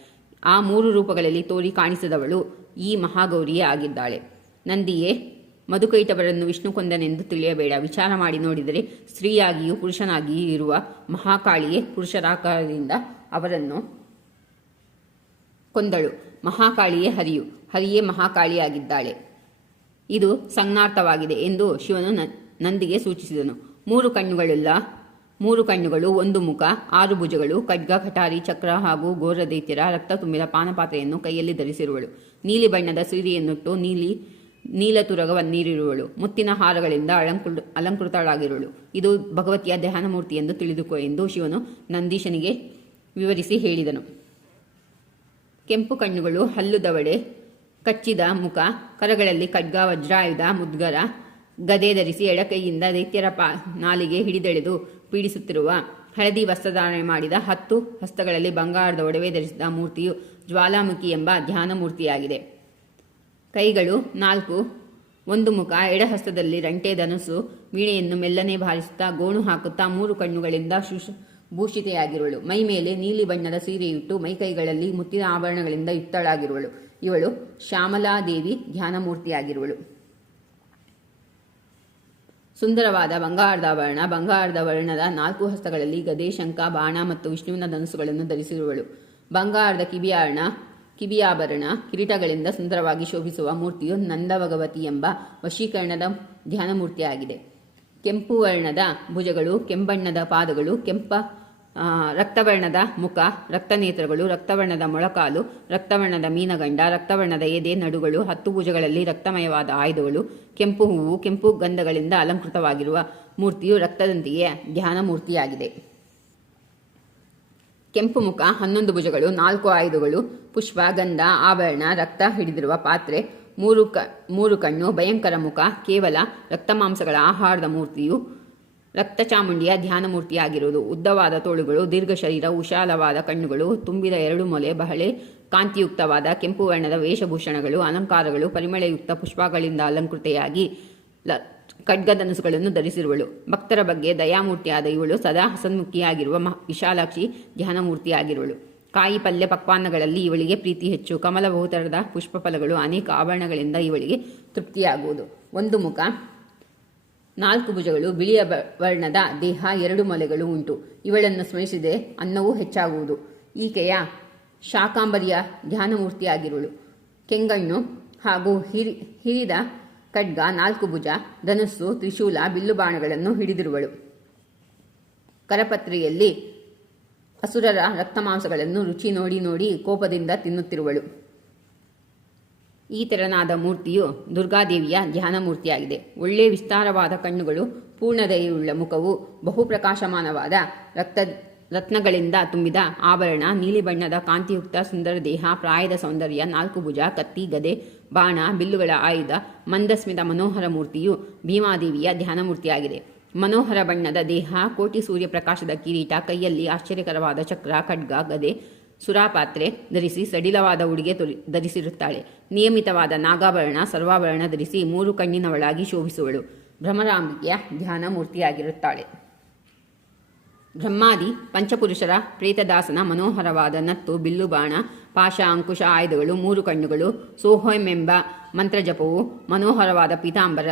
ಆ 3 ರೂಪಗಳಲ್ಲಿ ತೋರಿ ಕಾಣಿಸಿದವಳು ಈ ಮಹಾಗೌರಿಯೇ ಆಗಿದ್ದಾಳೆ. ನಂದಿಯೇ, ಮಧುಕೈಟವರನ್ನು ವಿಷ್ಣು ಕೊಂದನೆಂದು ತಿಳಿಯಬೇಡ. ವಿಚಾರ ಮಾಡಿ ನೋಡಿದರೆ ಸ್ತ್ರೀಯಾಗಿಯೂ ಪುರುಷನಾಗಿಯೂ ಇರುವ ಮಹಾಕಾಳಿಯೇ ಪುರುಷರಾಕಾರದಿಂದ ಅವರನ್ನು ಕೊಂದಳು. ಮಹಾಕಾಳಿಯೇ ಹರಿಯು, ಹರಿಯೇ ಮಹಾಕಾಳಿಯಾಗಿದ್ದಾಳೆ. ಇದು ಸಂಜ್ಞಾರ್ಥವಾಗಿದೆ ಎಂದು ಶಿವನು ನಂದಿಗೆ ಸೂಚಿಸಿದನು. 3 ಕಣ್ಣುಗಳುಳ್ಳ 3 ಕಣ್ಣುಗಳು, 1 ಮುಖ, 6 ಭುಜಗಳು, ಖಡ್ಗ, ಕಟಾರಿ, ಚಕ್ರ ಹಾಗೂ ಘೋರ ದೈತ್ಯರ ರಕ್ತ ತುಂಬಿದ ಪಾನಪಾತ್ರೆಯನ್ನು ಕೈಯಲ್ಲಿ ಧರಿಸಿರುವಳು. ನೀಲಿ ಬಣ್ಣದ ಸೀರೆಯನ್ನುಟ್ಟು ನೀಲತುರಗವನ್ನೀರಿರುವಳು. ಮುತ್ತಿನ ಹಾರಗಳಿಂದ ಅಲಂಕೃತಳಾಗಿರುವಳು. ಇದು ಭಗವತಿಯ ಧ್ಯಾನ ಮೂರ್ತಿ ಎಂದು ತಿಳಿದುಕೋ ಎಂದು ಶಿವನು ನಂದೀಶನಿಗೆ ವಿವರಿಸಿ ಹೇಳಿದನು. ಕೆಂಪು ಕಣ್ಣುಗಳು, ಹಲ್ಲು ದವಡೆ, ಕಚ್ಚಿದ ಮುಖ, ಕರಗಳಲ್ಲಿ ಖಡ್ಗ, ವಜ್ರಾಯುಧ, ಮುದ್ಗರ, ಗದೆ ಧರಿಸಿ ಎಡಕೈಯಿಂದ ದೈತ್ಯರ ನಾಲಿಗೆ ಹಿಡಿದೆಳೆದು ಪೀಡಿಸುತ್ತಿರುವ, ಹಳದಿ ವಸ್ತ್ರಧಾರಣೆ ಮಾಡಿದ, 10 ಹಸ್ತಗಳಲ್ಲಿ ಬಂಗಾರದ ಒಡವೆ ಧರಿಸಿದ ಮೂರ್ತಿಯು ಜ್ವಾಲಾಮುಖಿ ಎಂಬ ಧ್ಯಾನ ಮೂರ್ತಿಯಾಗಿದೆ. ಕೈಗಳು 4, 1 ಮುಖ, ಎಡಹಸ್ತದಲ್ಲಿ ರಂಟೆ, ಧನುಸ್ಸು, ವೀಣೆಯನ್ನು ಮೆಲ್ಲನೆ ಬಾರಿಸುತ್ತಾ ಗೋಣು ಹಾಕುತ್ತಾ 3 ಕಣ್ಣುಗಳಿಂದ ಭೂಷಿತೆಯಾಗಿರುವಳು. ಮೈ ಮೇಲೆ ನೀಲಿ ಬಣ್ಣದ ಸೀರೆಯುಟ್ಟು ಮೈಕೈಗಳಲ್ಲಿ ಮುತ್ತಿನ ಆಭರಣಗಳಿಂದ ಯುಕ್ತಳಾಗಿರುವಳು. ಇವಳು ಶ್ಯಾಮಲಾದೇವಿ ಧ್ಯಾನ ಮೂರ್ತಿಯಾಗಿರುವಳು. ಸುಂದರವಾದ ಬಂಗಾರದ ವರ್ಣದ 4 ಹಸ್ತಗಳಲ್ಲಿ ಗದೆ, ಶಂಖ, ಬಾಣ ಮತ್ತು ವಿಷ್ಣುವಿನ ಧನುಸ್ಸುಗಳನ್ನು ಧರಿಸಿರುವಳು. ಬಂಗಾರದ ಕಿವಿಯಾರಣ, ಕಿವಿಯಾಭರಣ ಕಿರೀಟಗಳಿಂದ ಸುಂದರವಾಗಿ ಶೋಭಿಸುವ ಮೂರ್ತಿಯು ನಂದಭಗವತಿ ಎಂಬ ವಶೀಕರಣದ ಧ್ಯಾನಮೂರ್ತಿಯಾಗಿದೆ. ಕೆಂಪು ವರ್ಣದ ಭುಜಗಳು, ಕೆಂಬಣ್ಣದ ಪಾದಗಳು, ರಕ್ತವರ್ಣದ ಮುಖ, ರಕ್ತನೇತ್ರಗಳು, ರಕ್ತವರ್ಣದ ಮೊಳಕಾಲು, ರಕ್ತವರ್ಣದ ಮೀನಗಂಡ, ರಕ್ತವರ್ಣದ ಎದೆ, ನಡುಗಳು, 10 ಭುಜಗಳಲ್ಲಿ ರಕ್ತಮಯವಾದ ಆಯುಧಗಳು, ಕೆಂಪು ಹೂವು, ಕೆಂಪು ಗಂಧಗಳಿಂದ ಅಲಂಕೃತವಾಗಿರುವ ಮೂರ್ತಿಯು ರಕ್ತದಂತೆಯೇ ಧ್ಯಾನಮೂರ್ತಿಯಾಗಿದೆ. ಕೆಂಪು ಮುಖ, 11 ಭುಜಗಳು, 4 ಆಯುಧಗಳು, ಪುಷ್ಪ, ಗಂಧ, ಆಭರಣ, ರಕ್ತ ಹಿಡಿದಿರುವ ಪಾತ್ರೆ, 3 ಕಣ್ಣು, ಭಯಂಕರ ಮುಖ, ಕೇವಲ ರಕ್ತಮಾಂಸಗಳ ಆಹಾರದ ಮೂರ್ತಿಯು ರಕ್ತಚಾಮುಂಡಿಯ ಧ್ಯಾನಮೂರ್ತಿಯಾಗಿರುವುದು. ಉದ್ದವಾದ ತೋಳುಗಳು, ದೀರ್ಘ ಶರೀರ, ವಿಶಾಲವಾದ ಕಣ್ಣುಗಳು, ತುಂಬಿದ 2 ಮೊಲೆ, ಬಹಳೆ ಕಾಂತಿಯುಕ್ತವಾದ ಕೆಂಪು ವರ್ಣದ ವೇಷಭೂಷಣಗಳು, ಅಲಂಕಾರಗಳು, ಪರಿಮಳಯುಕ್ತ ಪುಷ್ಪಗಳಿಂದ ಅಲಂಕೃತೆಯಾಗಿ ಖಡ್ಗಧನುಸುಗಳನ್ನು ಧರಿಸಿರುವಳು. ಭಕ್ತರ ಬಗ್ಗೆ ದಯಾಮೂರ್ತಿಯಾದ ಇವಳು ಸದಾ ಹಸನ್ಮುಖಿಯಾಗಿರುವ ವಿಶಾಲಾಕ್ಷಿ ಧ್ಯಾನಮೂರ್ತಿಯಾಗಿರುವಳು. ಕಾಯಿ ಪಲ್ಯ ಪಕ್ವಾನ್ನಗಳಲ್ಲಿ ಇವಳಿಗೆ ಪ್ರೀತಿ ಹೆಚ್ಚು. ಕಮಲ ಬಹುತರದ ಪುಷ್ಪ ಫಲಗಳು, ಅನೇಕ ಆಭರಣಗಳಿಂದ ಇವಳಿಗೆ ತೃಪ್ತಿಯಾಗುವುದು. 1 ಮುಖ, 4 ಭುಜಗಳು, ಬಿಳಿಯ ವರ್ಣದ ದೇಹ, 2 ಮೊಲೆಗಳು ಉಂಟು. ಇವಳನ್ನು ಸ್ಮರಿಸಿದೆ ಅನ್ನವೂ ಹೆಚ್ಚಾಗುವುದು. ಈಕೆಯ ಶಾಕಾಂಬರಿಯ ಧ್ಯಾನಮೂರ್ತಿಯಾಗಿರುವಳು. ಕೆಂಗಣ್ಣು ಹಾಗೂ ಹಿರಿದ ಖಡ್ಗ, 4 ಭುಜ, ಧನುಸ್ಸು, ತ್ರಿಶೂಲ, ಬಿಲ್ಲು ಬಾಣಗಳನ್ನು ಹಿಡಿದಿರುವಳು. ಕರಪತ್ರೆಯಲ್ಲಿ ಅಸುರರ ರಕ್ತಮಾಂಸಗಳನ್ನು ರುಚಿ ನೋಡಿ ನೋಡಿ ಕೋಪದಿಂದ ತಿನ್ನುತ್ತಿರುವಳು. ಈ ತೆರನಾದ ಮೂರ್ತಿಯು ದುರ್ಗಾದೇವಿಯ ಧ್ಯಾನಮೂರ್ತಿಯಾಗಿದೆ. ಒಳ್ಳೆ ವಿಸ್ತಾರವಾದ ಕಣ್ಣುಗಳು, ಪೂರ್ಣದಯುಳ್ಳ ಮುಖವು, ಬಹುಪ್ರಕಾಶಮಾನವಾದ ರತ್ನಗಳಿಂದ ತುಂಬಿದ ಆಭರಣ, ನೀಲಿ ಬಣ್ಣದ ಕಾಂತಿಯುಕ್ತ ಸುಂದರ ದೇಹ, ಪ್ರಾಯದ ಸೌಂದರ್ಯ, 4 ಭುಜ, ಕತ್ತಿ, ಗದೆ, ಬಾಣ, ಬಿಲ್ಲುಗಳ ಆಯುಧ, ಮಂದಸ್ಮಿತ ಮನೋಹರ ಮೂರ್ತಿಯು ಭೀಮಾದೇವಿಯ ಧ್ಯಾನಮೂರ್ತಿಯಾಗಿದೆ. ಮನೋಹರ ಬಣ್ಣದ ದೇಹ, ಕೋಟಿ ಸೂರ್ಯ ಪ್ರಕಾಶದ ಕಿರೀಟ, ಕೈಯಲ್ಲಿ ಆಶ್ಚರ್ಯಕರವಾದ ಚಕ್ರ, ಖಡ್ಗ, ಗದೆ, ಸುರಾಪಾತ್ರೆ ಧರಿಸಿ ಸಡಿಲವಾದ ಉಡುಗೆ ಧರಿಸಿರುತ್ತಾಳೆ. ನಿಯಮಿತವಾದ ನಾಗಾಭರಣ, ಸರ್ವಾಭರಣ ಧರಿಸಿ 3 ಕಣ್ಣಿನವಳಾಗಿ ಶೋಭಿಸುವಳು. ಭ್ರಮರಾಂಬಿಕೆಯ ಧ್ಯಾನಮೂರ್ತಿಯಾಗಿರುತ್ತಾಳೆ. ಬ್ರಹ್ಮಾದಿ ಪಂಚಪುರುಷರ ಪ್ರೇತದಾಸನ ಮನೋಹರವಾದ ನತ್ತು, ಬಿಲ್ಲು ಬಾಣ, ಪಾಶ, ಅಂಕುಶ, ಆಯುಧಗಳು, 3 ಕಣ್ಣುಗಳು, ಸೋಹೋಮೆಂಬ ಮಂತ್ರಜಪವು, ಮನೋಹರವಾದ ಪೀತಾಂಬರ,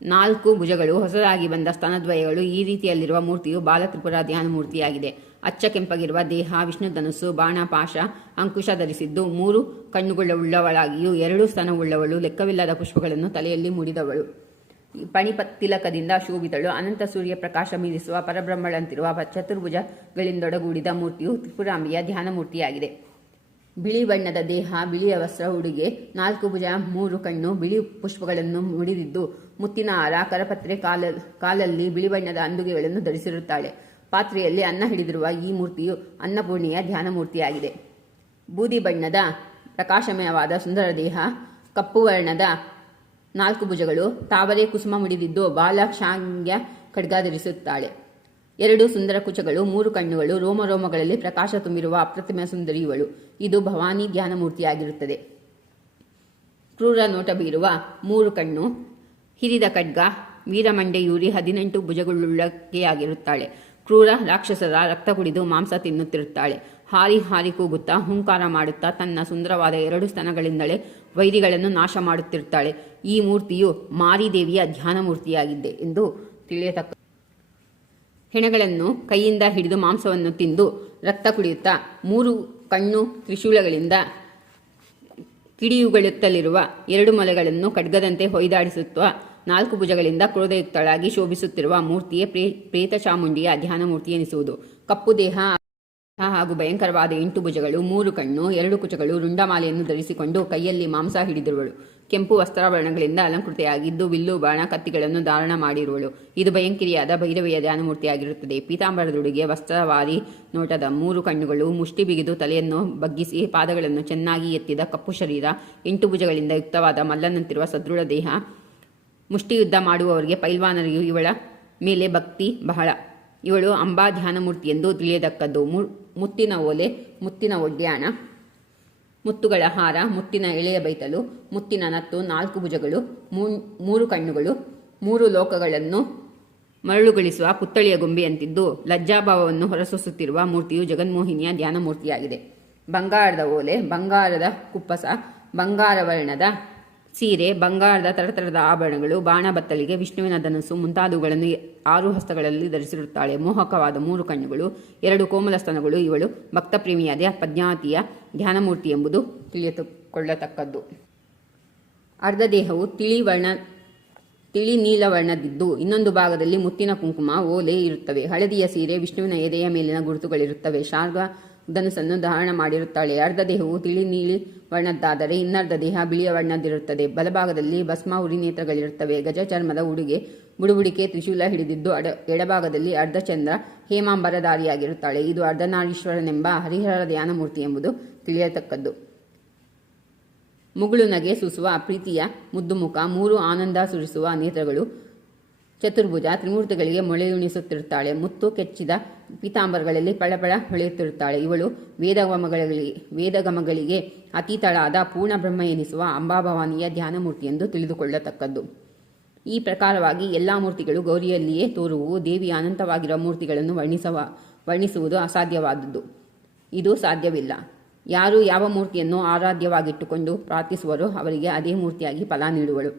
4 ಭುಜಗಳು, ಹೊಸದಾಗಿ ಬಂದ ಸ್ತನದ್ವಯಗಳು, ಈ ರೀತಿಯಲ್ಲಿರುವ ಮೂರ್ತಿಯು ಬಾಲತ್ರಿಪುರ ಧ್ಯಾನಮೂರ್ತಿಯಾಗಿದೆ. ಅಚ್ಚ ಕೆಂಪಗಿರುವ ದೇಹ, ವಿಷ್ಣು ಧನುಸ್ಸು, ಬಾಣ, ಪಾಶ, ಅಂಕುಶ ಧರಿಸಿದ್ದು, 3 ಕಣ್ಣುಗಳುಳ್ಳವಳಾಗಿಯೂ 2 ಸ್ತನವುಳ್ಳವಳು, ಲೆಕ್ಕವಿಲ್ಲದ ಪುಷ್ಪಗಳನ್ನು ತಲೆಯಲ್ಲಿ ಮುಡಿದವಳು, ಪಣಿತಿಲಕದಿಂದ ಶೋಭಿತಳು. ಅನಂತ ಸೂರ್ಯ ಪ್ರಕಾಶ ಮೀರಿಸುವ ಪರಬ್ರಹ್ಮಳಂತಿರುವ ಚತುರ್ಭುಜಗಳಿಂದೊಡಗೂಡಿದ ಮೂರ್ತಿಯು ತ್ರಿಪುರಾಂಬಿಯ ಧ್ಯಾನಮೂರ್ತಿಯಾಗಿದೆ. ಬಿಳಿ ಬಣ್ಣದ ದೇಹ, ಬಿಳಿಯ ವಸ್ತ್ರ ಉಡುಗೆ, 4 ಭುಜ, 3 ಕಣ್ಣು, ಬಿಳಿ ಪುಷ್ಪಗಳನ್ನು ಮುಡಿದಿದ್ದು, ಮುತ್ತಿನ ಹಾರ, ಕರಪತ್ರೆ, ಕಾಲಲ್ಲಿ ಬಿಳಿ ಬಣ್ಣದ ಅಂದುಗೆಗಳನ್ನು ಧರಿಸಿರುತ್ತಾಳೆ. ಪಾತ್ರೆಯಲ್ಲಿ ಅನ್ನ ಹಿಡಿದಿರುವ ಈ ಮೂರ್ತಿಯು ಅನ್ನಪೂರ್ಣಿಯ ಧ್ಯಾನಮೂರ್ತಿಯಾಗಿದೆ. ಬೂದಿ ಬಣ್ಣದ ಪ್ರಕಾಶಮಯವಾದ ಸುಂದರ ದೇಹ, ಕಪ್ಪು ವರ್ಣದ 4 ಭುಜಗಳು, ತಾವರೆ ಕುಸುಮ ಮುಡಿದಿದ್ದು ಬಾಲಕ್ಷಾಂಗ್ಯ ಖಡ್ಗ ಧರಿಸುತ್ತಾಳೆ. 2 ಸುಂದರ ಕುಚಗಳು, 3 ಕಣ್ಣುಗಳು, ರೋಮಗಳಲ್ಲಿ ಪ್ರಕಾಶ ತುಂಬಿರುವ ಅಪ್ರತಿಮ ಸುಂದರಿ ಇವಳು. ಇದು ಭವಾನಿ ಧ್ಯಾನಮೂರ್ತಿಯಾಗಿರುತ್ತದೆ. ಕ್ರೂರ ನೋಟ ಬೀರುವ 3 ಕಣ್ಣು, ಹಿರಿದ ಖಡ್ಗ, ವೀರಮಂಡೆಯೂರಿ 18 ಭುಜಗಳುಳ್ಳಕೆಯಾಗಿರುತ್ತಾಳೆ. ಕ್ರೂರ ರಾಕ್ಷಸರ ರಕ್ತ ಕುಡಿದು ಮಾಂಸ ತಿನ್ನುತ್ತಿರುತ್ತಾಳೆ. ಹಾರಿ ಹಾರಿ ಕೂಗುತ್ತಾ ಹುಂಕಾರ ಮಾಡುತ್ತಾ ತನ್ನ ಸುಂದರವಾದ 2 ಸ್ತನಗಳಿಂದಲೇ ವೈರಿಗಳನ್ನು ನಾಶ ಮಾಡುತ್ತಿರುತ್ತಾಳೆ. ಈ ಮೂರ್ತಿಯು ಮಾರಿದೇವಿಯ ಧ್ಯಾನಮೂರ್ತಿಯಾಗಿದೆ ಎಂದು ತಿಳಿಯತಕ್ಕ. ಹೆಣಗಳನ್ನು ಕೈಯಿಂದ ಹಿಡಿದು ಮಾಂಸವನ್ನು ತಿಂದು ರಕ್ತ ಕುಡಿಯುತ್ತಾ 3 ಕಣ್ಣು ತ್ರಿಶೂಲಗಳಿಂದ ಕಿಡಿಯುಗಳುತ್ತಲಿರುವ 2 ಮೊಲೆಗಳನ್ನು ಖಡ್ಗದಂತೆ ಹೊಯ್ದಾಡಿಸುತ್ತಾ 4 ಭುಜಗಳಿಂದ ಕ್ರೋಧಯುಕ್ತಳಾಗಿ ಶೋಭಿಸುತ್ತಿರುವ ಮೂರ್ತಿಯೇ ಪ್ರೇತ ಚಾಮುಂಡಿಯ ಧ್ಯಾನಮೂರ್ತಿ ಎನಿಸುವುದು. ಕಪ್ಪು ದೇಹ ಹಾಗೂ ಭಯಂಕರವಾದ 8 ಭುಜಗಳು, 3 ಕಣ್ಣು, 2 ಕುಚಗಳು, ರುಂಡಮಾಲೆಯನ್ನು ಧರಿಸಿಕೊಂಡು ಕೈಯಲ್ಲಿ ಮಾಂಸ ಹಿಡಿದಿರುವಳು. ಕೆಂಪು ವಸ್ತ್ರಾಭರಣಗಳಿಂದ ಅಲಂಕೃತೆಯಾಗಿದ್ದು ಬಿಲ್ಲು ಬಾಣ ಕತ್ತಿಗಳನ್ನು ಧಾರಣ ಮಾಡಿರುವಳು. ಇದು ಭಯಂಕರಿಯಾದ ಭೈರವಿಯ ಧ್ಯಾನಮೂರ್ತಿಯಾಗಿರುತ್ತದೆ. ಪೀತಾಂಬರದುಡುಗೆ, ವಸ್ತ್ರವಾರಿ ನೋಟದ 3 ಕಣ್ಣುಗಳು, ಮುಷ್ಟಿ ಬಿಗಿದು ತಲೆಯನ್ನು ಬಗ್ಗಿಸಿ ಪಾದಗಳನ್ನು ಚೆನ್ನಾಗಿ ಎತ್ತಿದ ಕಪ್ಪು ಶರೀರ, 8 ಭುಜಗಳಿಂದ ಯುಕ್ತವಾದ ಮಲ್ಲನಂತಿರುವ ಸದೃಢ ದೇಹ. ಮುಷ್ಟಿಯುದ್ಧ ಮಾಡುವವರಿಗೆ ಪೈಲ್ವಾನರಿಗೂ ಇವಳ ಮೇಲೆ ಭಕ್ತಿ ಬಹಳ. ಇವಳು ಅಂಬಾ ಧ್ಯಾನಮೂರ್ತಿ ಎಂದು ತಿಳಿಯತಕ್ಕದ್ದು. ಮುತ್ತಿನ ಓಲೆ, ಮುತ್ತಿನ ಒಡ್ಯಾಣ, ಮುತ್ತುಗಳ ಹಾರ, ಮುತ್ತಿನ ಎಳೆಯ ಬೈತಲು, ಮುತ್ತಿನ ನತ್ತು, 4 ಭುಜಗಳು, 3 ಕಣ್ಣುಗಳು, 3 ಲೋಕಗಳನ್ನು ಮರಳುಗೊಳಿಸುವ ಪುತ್ತಳಿಯ ಗೊಂಬೆಯಂತಿದ್ದು ಲಜ್ಜಾಭಾವವನ್ನು ಹೊರಸೂಸುತ್ತಿರುವ ಮೂರ್ತಿಯು ಜಗನ್ಮೋಹಿನಿಯ ಧ್ಯಾನಮೂರ್ತಿಯಾಗಿದೆ. ಬಂಗಾರದ ಓಲೆ, ಬಂಗಾರದ ಕುಪ್ಪಸ, ಬಂಗಾರ ವರ್ಣದ ಸೀರೆ, ಬಂಗಾರದ ತರತರದ ಆಭರಣಗಳು, ಬಾಣ, ಬತ್ತಳಿಗೆ, ವಿಷ್ಣುವಿನ ಧನಸ್ಸು ಮುಂತಾದವುಗಳನ್ನು 6 ಹಸ್ತಗಳಲ್ಲಿ ಧರಿಸಿರುತ್ತಾಳೆ. ಮೋಹಕವಾದ 3 ಕಣ್ಣುಗಳು, 2 ಕೋಮಲ ಸ್ತನಗಳು. ಇವಳು ಭಕ್ತಪ್ರೇಮಿಯಾದ ಪದ್ಮಾವತಿಯ ಧ್ಯಾನಮೂರ್ತಿ ಎಂಬುದು ತಿಳಿದುಕೊಳ್ಳತಕ್ಕದ್ದು. ಅರ್ಧ ದೇಹವು ತಿಳಿ ನೀಲವರ್ಣದಿದ್ದು ಇನ್ನೊಂದು ಭಾಗದಲ್ಲಿ ಮುತ್ತಿನ ಕುಂಕುಮ, ಓಲೆ ಇರುತ್ತವೆ. ಹಳದಿಯ ಸೀರೆ, ವಿಷ್ಣುವಿನ ಎದೆಯ ಮೇಲಿನ ಗುರುತುಗಳಿರುತ್ತವೆ. ಶಾರ್ಗ ಧನುಸ್ಸನ್ನು ಧಾರಣ ಮಾಡಿರುತ್ತಾಳೆ. ಅರ್ಧ ದೇಹವು ತಿಳಿ ನೀಲಿ ವರ್ಣದ್ದಾದರೆ ಇನ್ನರ್ಧ ದೇಹ ಬಿಳಿಯ ವರ್ಣದ್ದಿರುತ್ತದೆ. ಬಲಭಾಗದಲ್ಲಿ ಭಸ್ಮ ಉರಿ ನೇತ್ರಗಳಿರುತ್ತವೆ. ಗಜ ಚರ್ಮದ ಉಡುಗೆ, ಬುಡುಬುಡಿಕೆ, ತ್ರಿಶೂಲ ಹಿಡಿದಿದ್ದು ಎಡಭಾಗದಲ್ಲಿ ಅರ್ಧಚಂದ್ರ ಹೇಮಾಂಬರಧಾರಿಯಾಗಿರುತ್ತಾಳೆ. ಇದು ಅರ್ಧನಾರೀಶ್ವರನೆಂಬ ಹರಿಹರ ಧ್ಯಾನಮೂರ್ತಿ ಎಂಬುದು ತಿಳಿಯತಕ್ಕದ್ದು. ಮುಗುಳು ನಗೆ ಸೂಸುವ ಪ್ರೀತಿಯ ಮುದ್ದು ಮುಖ, 3 ಆನಂದ ಸುರಿಸುವ ನೇತ್ರಗಳು, ಚತುರ್ಭುಜ, ತ್ರಿಮೂರ್ತಿಗಳಿಗೆ ಮೊಳೆಯುಣಿಸುತ್ತಿರುತ್ತಾಳೆ. ಮುತ್ತು ಕೆಚ್ಚಿದ ಪೀತಾಂಬರಗಳಲ್ಲಿ ಪಳಪಳ ಹೊಳೆಯುತ್ತಿರುತ್ತಾಳೆ. ಇವಳು ವೇದಗಮಗಳಿಗೆ ಅತೀತಳಾದ ಪೂರ್ಣ ಬ್ರಹ್ಮ ಎನಿಸುವ ಅಂಬಾಭವಾನಿಯ ಧ್ಯಾನಮೂರ್ತಿ ಎಂದು ತಿಳಿದುಕೊಳ್ಳತಕ್ಕದ್ದು. ಈ ಪ್ರಕಾರವಾಗಿ ಎಲ್ಲ ಮೂರ್ತಿಗಳು ಗೌರಿಯಲ್ಲಿಯೇ ತೋರುವುವು. ದೇವಿಯ ಅನಂತವಾಗಿರುವ ಮೂರ್ತಿಗಳನ್ನು ವರ್ಣಿಸುವುದು ಅಸಾಧ್ಯವಾದುದು. ಇದು ಸಾಧ್ಯವಿಲ್ಲ. ಯಾರು ಯಾವ ಮೂರ್ತಿಯನ್ನು ಆರಾಧ್ಯವಾಗಿಟ್ಟುಕೊಂಡು ಪ್ರಾರ್ಥಿಸುವರೋ ಅವರಿಗೆ ಅದೇ ಮೂರ್ತಿಯಾಗಿ ಫಲ ನೀಡುವಳು.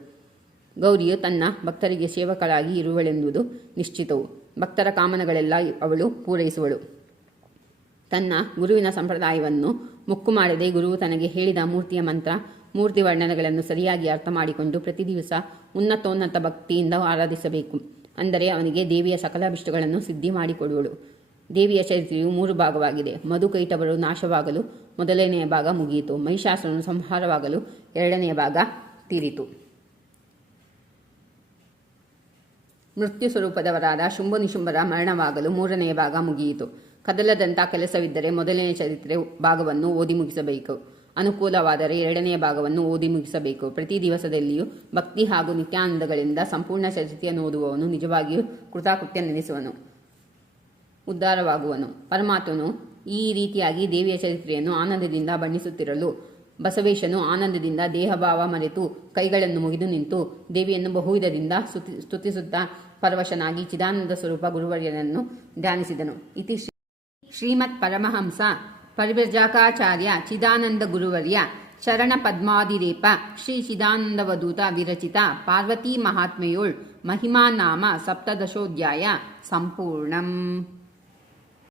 ಗೌರಿಯು ತನ್ನ ಭಕ್ತರಿಗೆ ಸೇವಕಳಾಗಿ ಇರುವಳೆಂಬುದು ನಿಶ್ಚಿತವು. ಭಕ್ತರ ಕಾಮನೆಗಳೆಲ್ಲ ಅವಳು ಪೂರೈಸುವಳು. ತನ್ನ ಗುರುವಿನ ಸಂಪ್ರದಾಯವನ್ನು ಮುಕ್ಕು ಮಾಡದೆ ಗುರುವು ತನಗೆ ಹೇಳಿದ ಮೂರ್ತಿಯ ಮಂತ್ರ, ಮೂರ್ತಿ ವರ್ಣನೆಗಳನ್ನು ಸರಿಯಾಗಿ ಅರ್ಥ ಮಾಡಿಕೊಂಡು ಪ್ರತಿ ದಿವಸ ಉನ್ನತೋನ್ನತ ಭಕ್ತಿಯಿಂದ ಆರಾಧಿಸಬೇಕು. ಅಂದರೆ ಅವನಿಗೆ ದೇವಿಯ ಸಕಲ ಅಭಿಷ್ಟಗಳನ್ನು ಸಿದ್ಧಿ ಮಾಡಿಕೊಡುವಳು. ದೇವಿಯ ಚರಿತ್ರೆಯು 3 ಭಾಗವಾಗಿದೆ. ಮಧುಕೈಟವರು ನಾಶವಾಗಲು ಮೊದಲನೆಯ ಭಾಗ ಮುಗಿಯಿತು. ಮಹಿಷಾಸುರನು ಸಂಹಾರವಾಗಲು 2ನೆಯ ಭಾಗ ತೀರಿತು. ಮೃತ್ಯು ಸ್ವರೂಪದವರಾದ ಶುಂಭ ನಿಶುಂಭರ ಮರಣವಾಗಲು 3ನೆಯ ಭಾಗ ಮುಗಿಯಿತು. ಕದಲದಂಥ ಕೆಲಸವಿದ್ದರೆ ಮೊದಲನೆಯ ಚರಿತ್ರೆ ಭಾಗವನ್ನು ಓದಿ ಮುಗಿಸಬೇಕು. ಅನುಕೂಲವಾದರೆ 2ನೆಯ ಭಾಗವನ್ನು ಓದಿ ಮುಗಿಸಬೇಕು. ಪ್ರತಿ ದಿವಸದಲ್ಲಿಯೂ ಭಕ್ತಿ ಹಾಗೂ ನಿತ್ಯಾನಂದಗಳಿಂದ ಸಂಪೂರ್ಣ ಚರಿತ್ರೆಯನ್ನು ಓದುವವನು ನಿಜವಾಗಿಯೂ ಕೃತಕೃತ್ಯನೆನಿಸುವನು, ಉದ್ಧಾರವಾಗುವನು. ಪರಮಾತ್ಮನು ಈ ರೀತಿಯಾಗಿ ದೇವಿಯ ಚರಿತ್ರೆಯನ್ನು ಆನಂದದಿಂದ ಬಣ್ಣಿಸುತ್ತಿರಲು ಬಸವೇಶನು ಆನಂದದಿಂದ ದೇಹಭಾವ ಮರೆತು ಕೈಗಳನ್ನು ಮುಗಿದು ನಿಂತು ದೇವಿಯನ್ನು ಬಹುವಿಧದಿಂದ ಸ್ತುತಿಸುತ್ತಾ ಪರವಶನಾಗಿ ಚಿದಾನಂದ ಸ್ವರೂಪ ಗುರುವರ್ಯನನ್ನು ಧ್ಯಾನಿಸಿದನು. ಇತಿ ಶ್ರೀಮತ್ ಪರಮಹಂಸ ಪರಿವ್ರಜಕಾಚಾರ್ಯ ಚಿದಾನಂದ ಗುರುವರ್ಯ ಚರಣ ಪದ್ಮಾದಿರೇಪ ಶ್ರೀ ಚಿದಾನಂದವಧೂತ ವಿರಚಿತ ಪಾರ್ವತೀ ಮಹಾತ್ಮೆಯೋಳ್ ಮಹಿಮಾ ನಾಮ 17 ಸಂಪೂರ್ಣಂ.